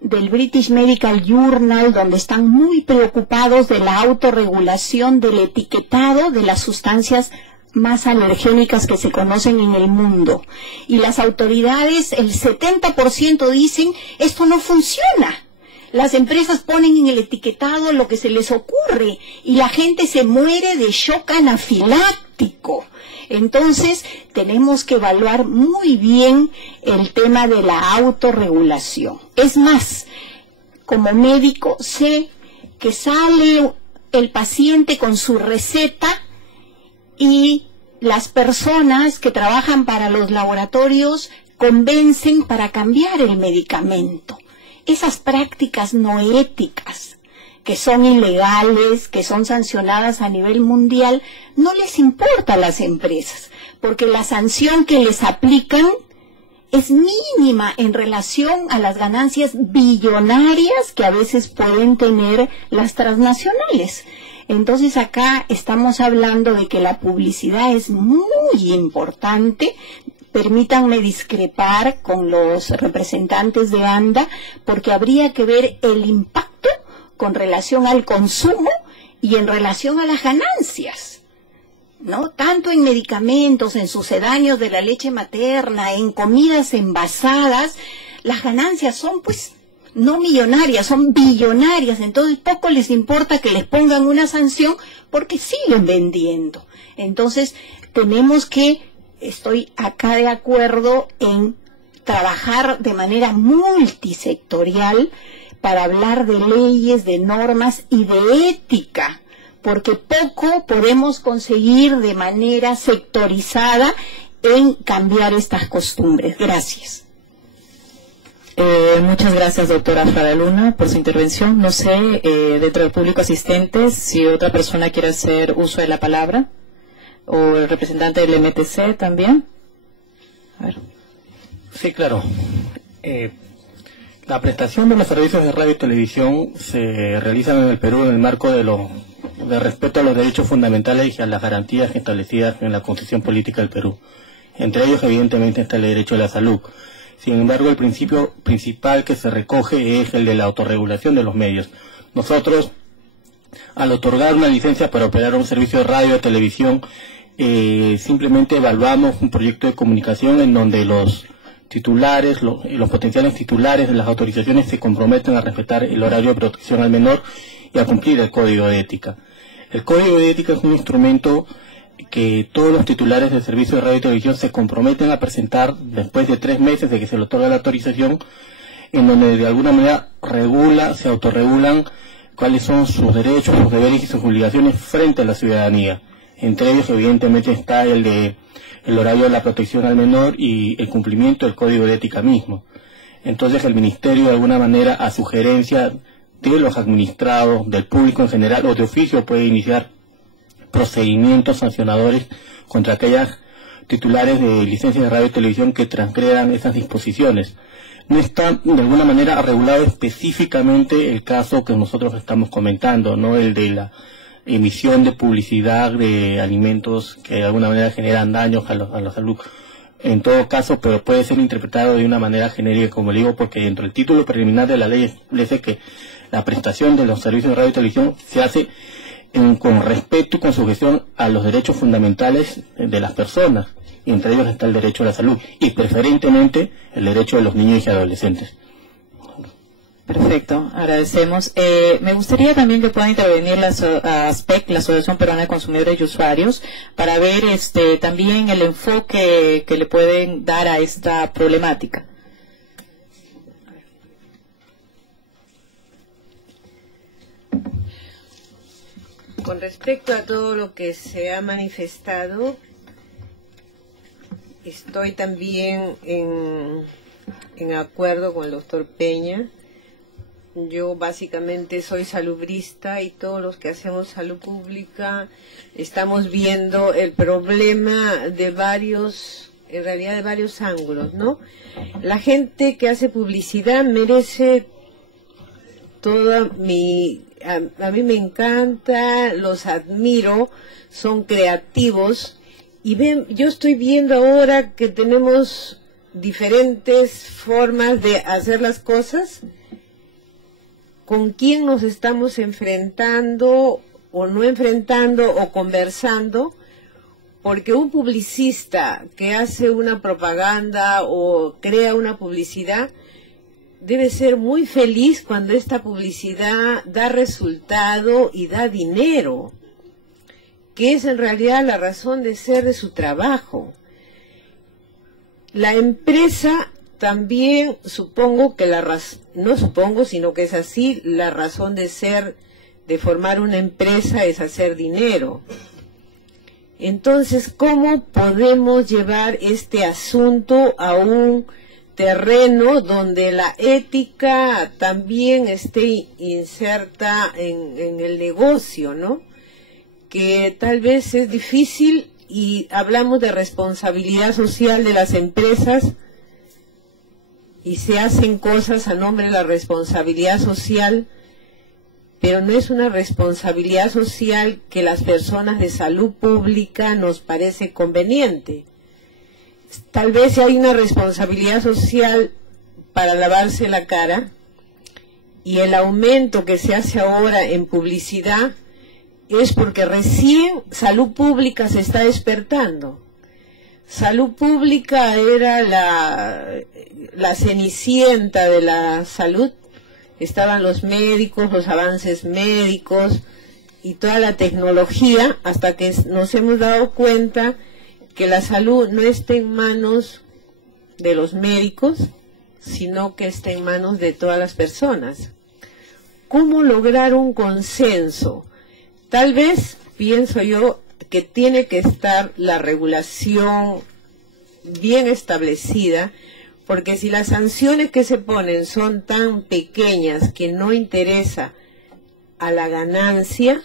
del British Medical Journal donde están muy preocupados de la autorregulación del etiquetado de las sustancias más alergénicas que se conocen en el mundo. Y las autoridades, el 70% dicen, esto no funciona. Las empresas ponen en el etiquetado lo que se les ocurre y la gente se muere de shock anafiláctico. Entonces, tenemos que evaluar muy bien el tema de la autorregulación. Es más, como médico sé que sale el paciente con su receta y las personas que trabajan para los laboratorios convencen para cambiar el medicamento. Esas prácticas no éticas, que son ilegales, que son sancionadas a nivel mundial, no les importa a las empresas, porque la sanción que les aplican es mínima en relación a las ganancias billonarias que a veces pueden tener las transnacionales. Entonces acá estamos hablando de que la publicidad es muy importante. Permítanme discrepar con los representantes de ANDA, porque habría que ver el impacto con relación al consumo y en relación a las ganancias, ¿no? Tanto en medicamentos, en sucedáneos de la leche materna, en comidas envasadas, las ganancias son pues no millonarias, son billonarias. Entonces poco les importa que les pongan una sanción porque siguen vendiendo. Entonces tenemos que, estoy acá de acuerdo en trabajar de manera multisectorial para hablar de leyes, de normas y de ética, porque poco podemos conseguir de manera sectorizada en cambiar estas costumbres. Gracias. Muchas gracias, doctora Frada Luna, por su intervención. No sé, dentro del público asistente, si otra persona quiere hacer uso de la palabra, o el representante del MTC también. A ver. Sí, claro. La prestación de los servicios de radio y televisión se realizan en el Perú en el marco de respeto a los derechos fundamentales y a las garantías establecidas en la Constitución Política del Perú. Entre ellos, evidentemente, está el derecho a la salud. Sin embargo, el principio principal que se recoge es el de la autorregulación de los medios. Nosotros, al otorgar una licencia para operar un servicio de radio o televisión, simplemente evaluamos un proyecto de comunicación en donde los titulares, los potenciales titulares de las autorizaciones se comprometen a respetar el horario de protección al menor y a cumplir el código de ética. El código de ética es un instrumento que todos los titulares del servicio de radio y televisión se comprometen a presentar después de 3 meses de que se le otorga la autorización, en donde de alguna manera se autorregulan cuáles son sus derechos, sus deberes y sus obligaciones frente a la ciudadanía. Entre ellos, evidentemente, está el horario de la protección al menor y el cumplimiento del código de ética mismo. Entonces, el Ministerio, de alguna manera, a sugerencia de los administrados, del público en general o de oficio, puede iniciar procedimientos sancionadores contra aquellas titulares de licencias de radio y televisión que transgredan esas disposiciones. No está de alguna manera regulado específicamente el caso que nosotros estamos comentando, no el de la emisión de publicidad de alimentos que de alguna manera generan daños a la salud. En todo caso, pero puede ser interpretado de una manera genérica, como le digo, porque dentro del título preliminar de la ley establece que la prestación de los servicios de radio y televisión se hace con respeto y con sujeción a los derechos fundamentales de las personas, y entre ellos está el derecho a la salud, y preferentemente el derecho de los niños y adolescentes. Perfecto, agradecemos. Me gustaría también que pueda intervenir la ASPEC, la Asociación Peruana de Consumidores y Usuarios, para ver también el enfoque que le pueden dar a esta problemática. Con respecto a todo lo que se ha manifestado, estoy también en acuerdo con el doctor Peña. Yo básicamente soy salubrista y todos los que hacemos salud pública estamos viendo el problema de varios ángulos, ¿no? La gente que hace publicidad merece toda a mí me encanta, los admiro, son creativos y yo estoy viendo ahora que tenemos diferentes formas de hacer las cosas. ¿Con quién nos estamos enfrentando o no enfrentando o conversando? Porque un publicista que hace una propaganda o crea una publicidad debe ser muy feliz cuando esta publicidad da resultado y da dinero, que es en realidad la razón de ser de su trabajo. La empresa también, supongo que no supongo, sino que es así, la razón de ser, de formar una empresa es hacer dinero. Entonces, ¿cómo podemos llevar este asunto a un terreno donde la ética también esté inserta en el negocio, ¿no? Que tal vez es difícil y hablamos de responsabilidad social de las empresas y se hacen cosas a nombre de la responsabilidad social pero no es una responsabilidad social que las personas de salud pública nos parece conveniente. Tal vez hay una responsabilidad social para lavarse la cara, y el aumento que se hace ahora en publicidad es porque recién salud pública se está despertando. Salud pública era la cenicienta de la salud. Estaban los médicos, los avances médicos y toda la tecnología, hasta que nos hemos dado cuenta que la salud no está en manos de los médicos, sino que está en manos de todas las personas. ¿Cómo lograr un consenso? Tal vez, pienso yo, que tiene que estar la regulación bien establecida, porque si las sanciones que se ponen son tan pequeñas que no interesa a la ganancia,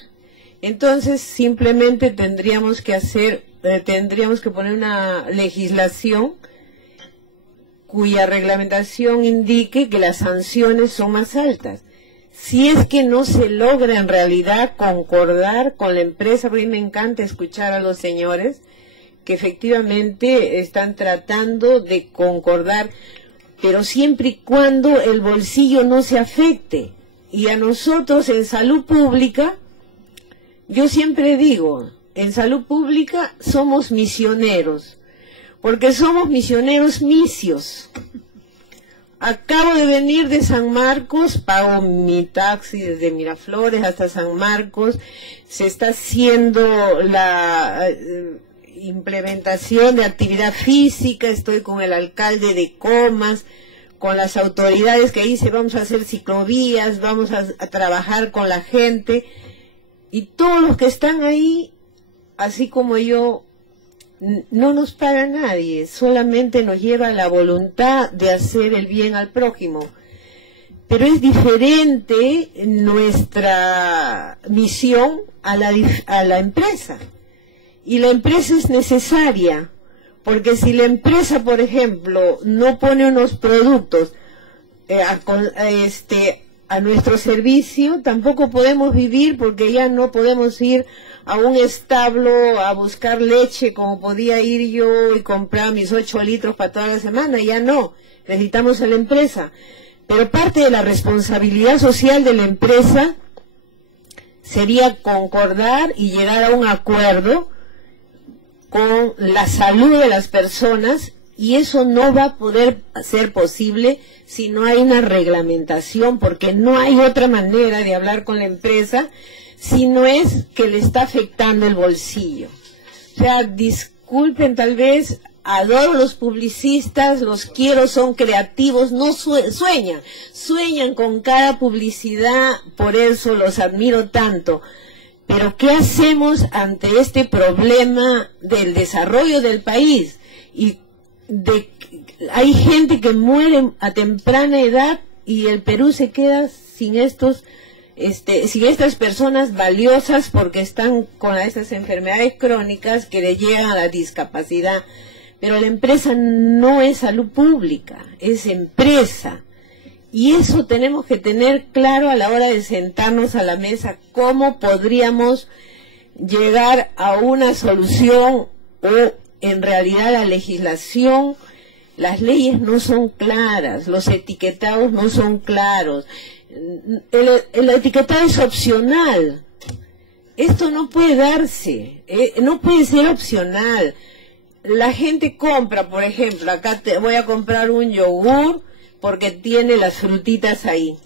entonces simplemente tendríamos que poner una legislación cuya reglamentación indique que las sanciones son más altas. Si es que no se logra en realidad concordar con la empresa, porque a mí me encanta escuchar a los señores que efectivamente están tratando de concordar, pero siempre y cuando el bolsillo no se afecte. Y a nosotros en salud pública, yo siempre digo, en salud pública somos misioneros, porque somos misioneros misios. Acabo de venir de San Marcos, pago mi taxi desde Miraflores hasta San Marcos, se está haciendo la implementación de actividad física, estoy con el alcalde de Comas, con las autoridades que dice vamos a hacer ciclovías, vamos a trabajar con la gente, y todos los que están ahí, así como yo, no nos paga nadie, solamente nos lleva la voluntad de hacer el bien al prójimo. Pero es diferente nuestra misión a la empresa. Y la empresa es necesaria, porque si la empresa, por ejemplo, no pone unos productos a nuestro servicio, tampoco podemos vivir, porque ya no podemos ir a un establo a buscar leche como podía ir yo y comprar mis 8 litros para toda la semana. Ya no, necesitamos a la empresa. Pero parte de la responsabilidad social de la empresa sería concordar y llegar a un acuerdo con la salud de las personas, y eso no va a poder ser posible si no hay una reglamentación, porque no hay otra manera de hablar con la empresa si no es que le está afectando el bolsillo. O sea, disculpen, tal vez adoro los publicistas, los quiero, son creativos, no sueñan con cada publicidad, por eso los admiro tanto. Pero ¿qué hacemos ante este problema del desarrollo del país? Hay gente que muere a temprana edad y el Perú se queda sin sin estas personas valiosas, porque están con estas enfermedades crónicas que le llegan a la discapacidad. Pero la empresa no es salud pública, es empresa. Y eso tenemos que tener claro a la hora de sentarnos a la mesa, cómo podríamos llegar a una solución, o en realidad la legislación, las leyes no son claras, los etiquetados no son claros. El etiquetado es opcional. Esto no puede darse, no puede ser opcional. La gente compra, por ejemplo, acá voy a comprar un yogur porque tiene las frutitas ahí.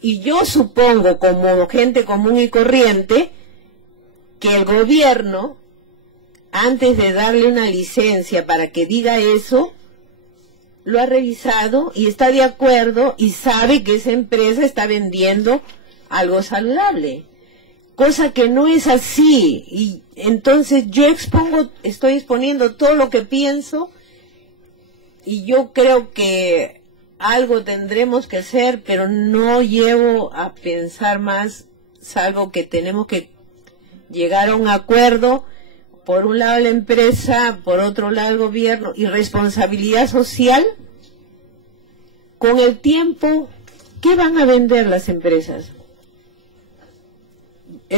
Y yo supongo, como gente común y corriente, que el gobierno, antes de darle una licencia para que diga eso, lo ha revisado y está de acuerdo y sabe que esa empresa está vendiendo algo saludable, cosa que no es así. Y entonces yo estoy exponiendo todo lo que pienso, y yo creo que algo tendremos que hacer, pero no llevo a pensar más, salvo que tenemos que llegar a un acuerdo, por un lado la empresa, por otro lado el gobierno, y responsabilidad social. Con el tiempo, ¿qué van a vender las empresas?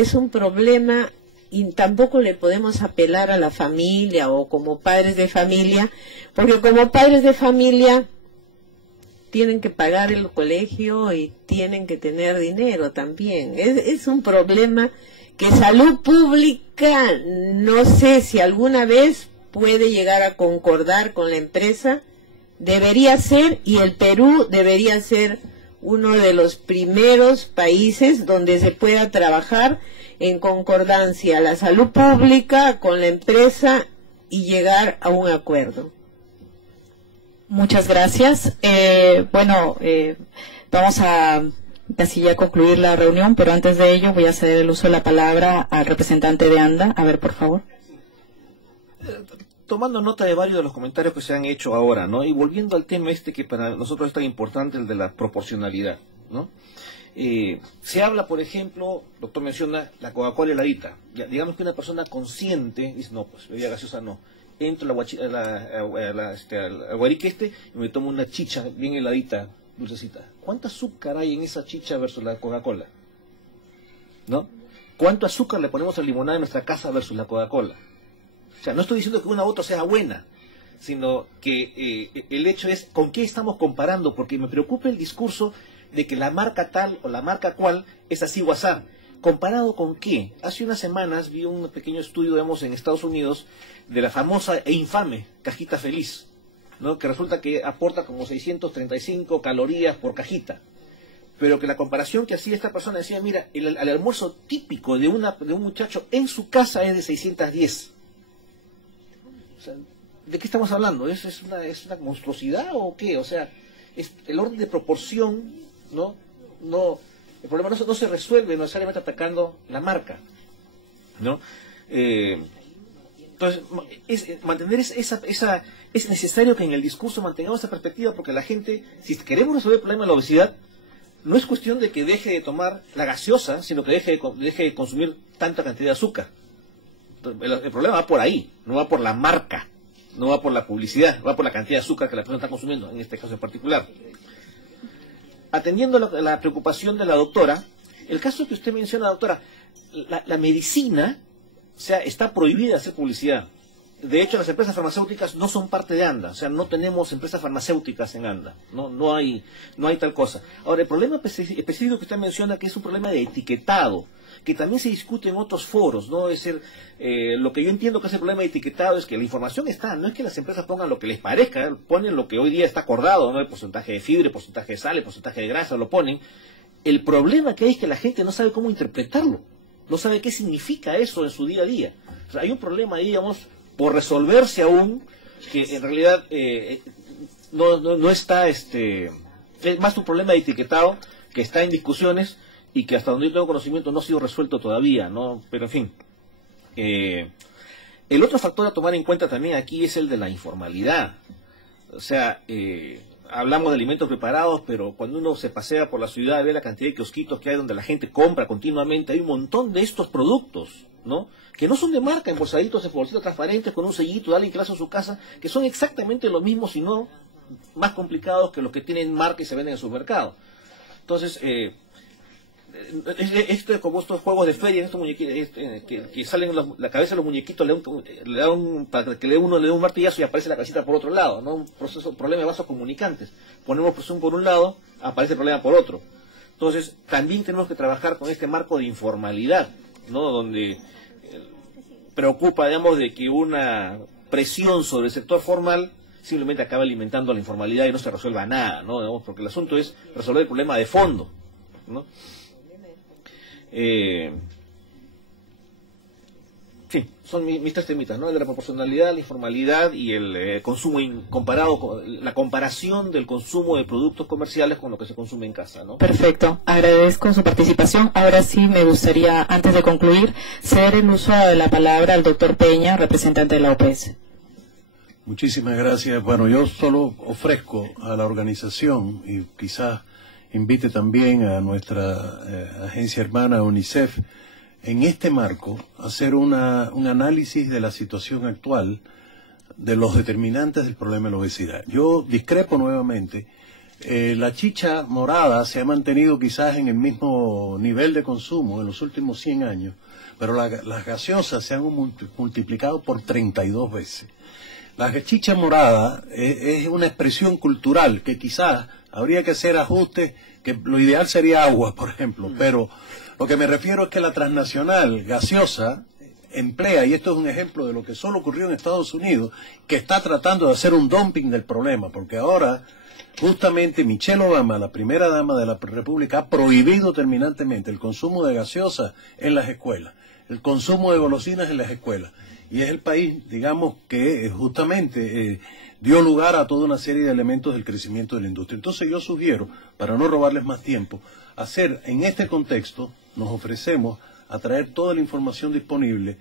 es un problema y tampoco le podemos apelar a la familia o como padres de familia, porque como padres de familia tienen que pagar el colegio y tienen que tener dinero también. Es un problema que salud pública, no sé si alguna vez puede llegar a concordar con la empresa, debería ser, y el Perú debería ser uno de los primeros países donde se pueda trabajar en concordancia la salud pública con la empresa y llegar a un acuerdo. Muchas gracias. Vamos a casi ya concluir la reunión, pero antes de ello voy a ceder el uso de la palabra al representante de ANDA. A ver, por favor. Tomando nota de varios de los comentarios que se han hecho ahora, ¿no? Y volviendo al tema que para nosotros es tan importante, el de la proporcionalidad, ¿no? Se habla, por ejemplo, el doctor menciona la Coca-Cola heladita. Ya, digamos que una persona consciente dice, no, pues bebida gaseosa no. Entro al guarique y me tomo una chicha bien heladita, dulcecita. ¿Cuánto azúcar hay en esa chicha versus la Coca-Cola? ¿No? ¿Cuánto azúcar le ponemos a la limonada en nuestra casa versus la Coca-Cola? O sea, no estoy diciendo que una u otra sea buena, sino que el hecho es con qué estamos comparando, porque me preocupa el discurso de que la marca tal o la marca cual es así o asá. ¿Comparado con qué? Hace unas semanas vi un pequeño estudio, digamos, en Estados Unidos de la famosa e infame cajita feliz, ¿no? Que resulta que aporta como 635 calorías por cajita. Pero que la comparación que hacía esta persona decía, mira, el almuerzo típico de un muchacho en su casa es de 610. O sea, ¿de qué estamos hablando? ¿Es una monstruosidad o qué? O sea, el orden de proporción, ¿no? El problema no se resuelve necesariamente atacando la marca, ¿no? Entonces, es necesario que en el discurso mantengamos esa perspectiva, porque la gente, si queremos resolver el problema de la obesidad, no es cuestión de que deje de tomar la gaseosa, sino que deje de consumir tanta cantidad de azúcar. El problema va por ahí, no va por la marca, no va por la publicidad, va por la cantidad de azúcar que la persona está consumiendo, en este caso en particular. Atendiendo la preocupación de la doctora, el caso que usted menciona, doctora, la medicina, o sea, está prohibida hacer publicidad. De hecho, las empresas farmacéuticas no son parte de ANDA, o sea, no tenemos empresas farmacéuticas en ANDA, no hay tal cosa. Ahora, el problema específico que usted menciona, que es un problema de etiquetado, que también se discute en otros foros, ¿no? Es decir, lo que yo entiendo que es el problema de etiquetado es que la información está, no es que las empresas pongan lo que les parezca, ponen lo que hoy día está acordado, ¿no? El porcentaje de fibra, el porcentaje de sal, el porcentaje de grasa, lo ponen. El problema que hay es que la gente no sabe cómo interpretarlo, no sabe qué significa eso en su día a día. O sea, hay un problema ahí, digamos, por resolverse aún, que en realidad no está, es más un problema de etiquetado que está en discusiones, y que hasta donde yo tengo conocimiento no ha sido resuelto todavía, ¿no? Pero en fin. El otro factor a tomar en cuenta también aquí es el de la informalidad. O sea, hablamos de alimentos preparados, pero cuando uno se pasea por la ciudad ve la cantidad de kiosquitos que hay donde la gente compra continuamente, hay un montón de estos productos, ¿no? Que no son de marca, embolsaditos en bolsitas transparentes con un sellito de alguien que lo hace en su casa, que son exactamente los mismos, si no más complicados que los que tienen marca y se venden en su mercado. Entonces, como estos juegos de feria, estos muñequitos que salen la cabeza de los muñequitos, para que uno le dé un martillazo y aparece la cabecita por otro lado, ¿no? Un problema de vasos comunicantes. Ponemos presión por un lado, aparece el problema por otro. Entonces, también tenemos que trabajar con este marco de informalidad, ¿no? Donde preocupa, digamos, de que una presión sobre el sector formal simplemente acaba alimentando la informalidad y no se resuelva nada, ¿no? Digamos, porque el asunto es resolver el problema de fondo, ¿no? Sí, son mis tres temitas, ¿no? El de la proporcionalidad, la informalidad y el consumo la comparación del consumo de productos comerciales con lo que se consume en casa, ¿no? Perfecto, agradezco su participación. Ahora sí me gustaría, antes de concluir, ceder el uso de la palabra al doctor Peña, representante de la OPS. Muchísimas gracias. Bueno, yo solo ofrezco a la organización y quizás invite también a nuestra agencia hermana UNICEF, en este marco, a hacer un análisis de la situación actual de los determinantes del problema de la obesidad. Yo discrepo nuevamente La chicha morada se ha mantenido quizás en el mismo nivel de consumo en los últimos 100 años, pero las gaseosas se han multiplicado por 32 veces. La chicha morada es una expresión cultural que quizás habría que hacer ajustes, que lo ideal sería agua, por ejemplo, pero lo que me refiero es que la transnacional gaseosa emplea, y esto es un ejemplo de lo que solo ocurrió en Estados Unidos, que está tratando de hacer un dumping del problema, porque ahora justamente Michelle Obama, la primera dama de la República, ha prohibido terminantemente el consumo de gaseosas en las escuelas, el consumo de golosinas en las escuelas. Y es el país, digamos, que justamente dio lugar a toda una serie de elementos del crecimiento de la industria. Entonces yo sugiero, para no robarles más tiempo, hacer en este contexto, nos ofrecemos a traer toda la información disponible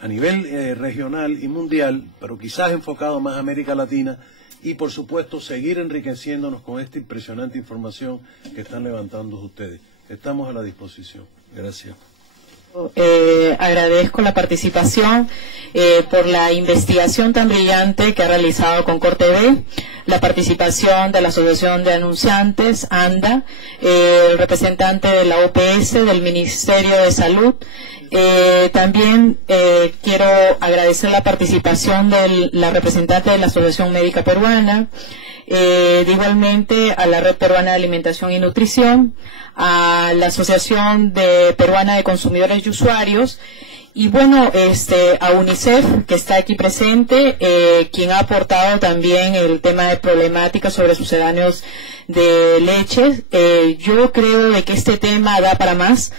a nivel regional y mundial, pero quizás enfocado más a América Latina, y por supuesto seguir enriqueciéndonos con esta impresionante información que están levantando ustedes. Estamos a la disposición. Gracias. Agradezco la participación por la investigación tan brillante que ha realizado Concord TV, la participación de la Asociación de Anunciantes, ANDA, el representante de la OPS, del Ministerio de Salud. También quiero agradecer la participación de la representante de la Asociación Médica Peruana, igualmente a la Red Peruana de Alimentación y Nutrición, a la Asociación Peruana de Consumidores y Usuarios, y bueno, a UNICEF, que está aquí presente, quien ha aportado también el tema de problemática sobre sucedáneos de leche. Yo creo de que este tema da para más.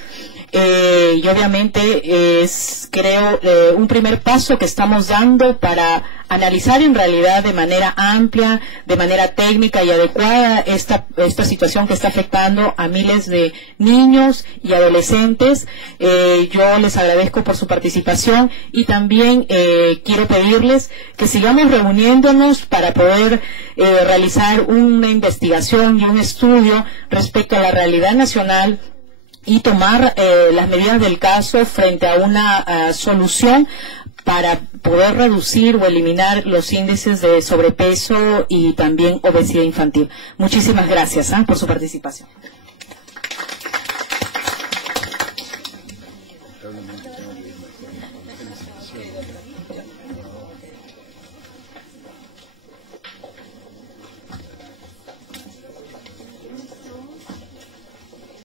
Y obviamente es, creo, un primer paso que estamos dando para analizar en realidad de manera amplia, de manera técnica y adecuada esta situación que está afectando a miles de niños y adolescentes. Yo les agradezco por su participación y también quiero pedirles que sigamos reuniéndonos para poder realizar una investigación y un estudio respecto a la realidad nacional y tomar las medidas del caso frente a una solución para poder reducir o eliminar los índices de sobrepeso y también obesidad infantil. Muchísimas gracias por su participación.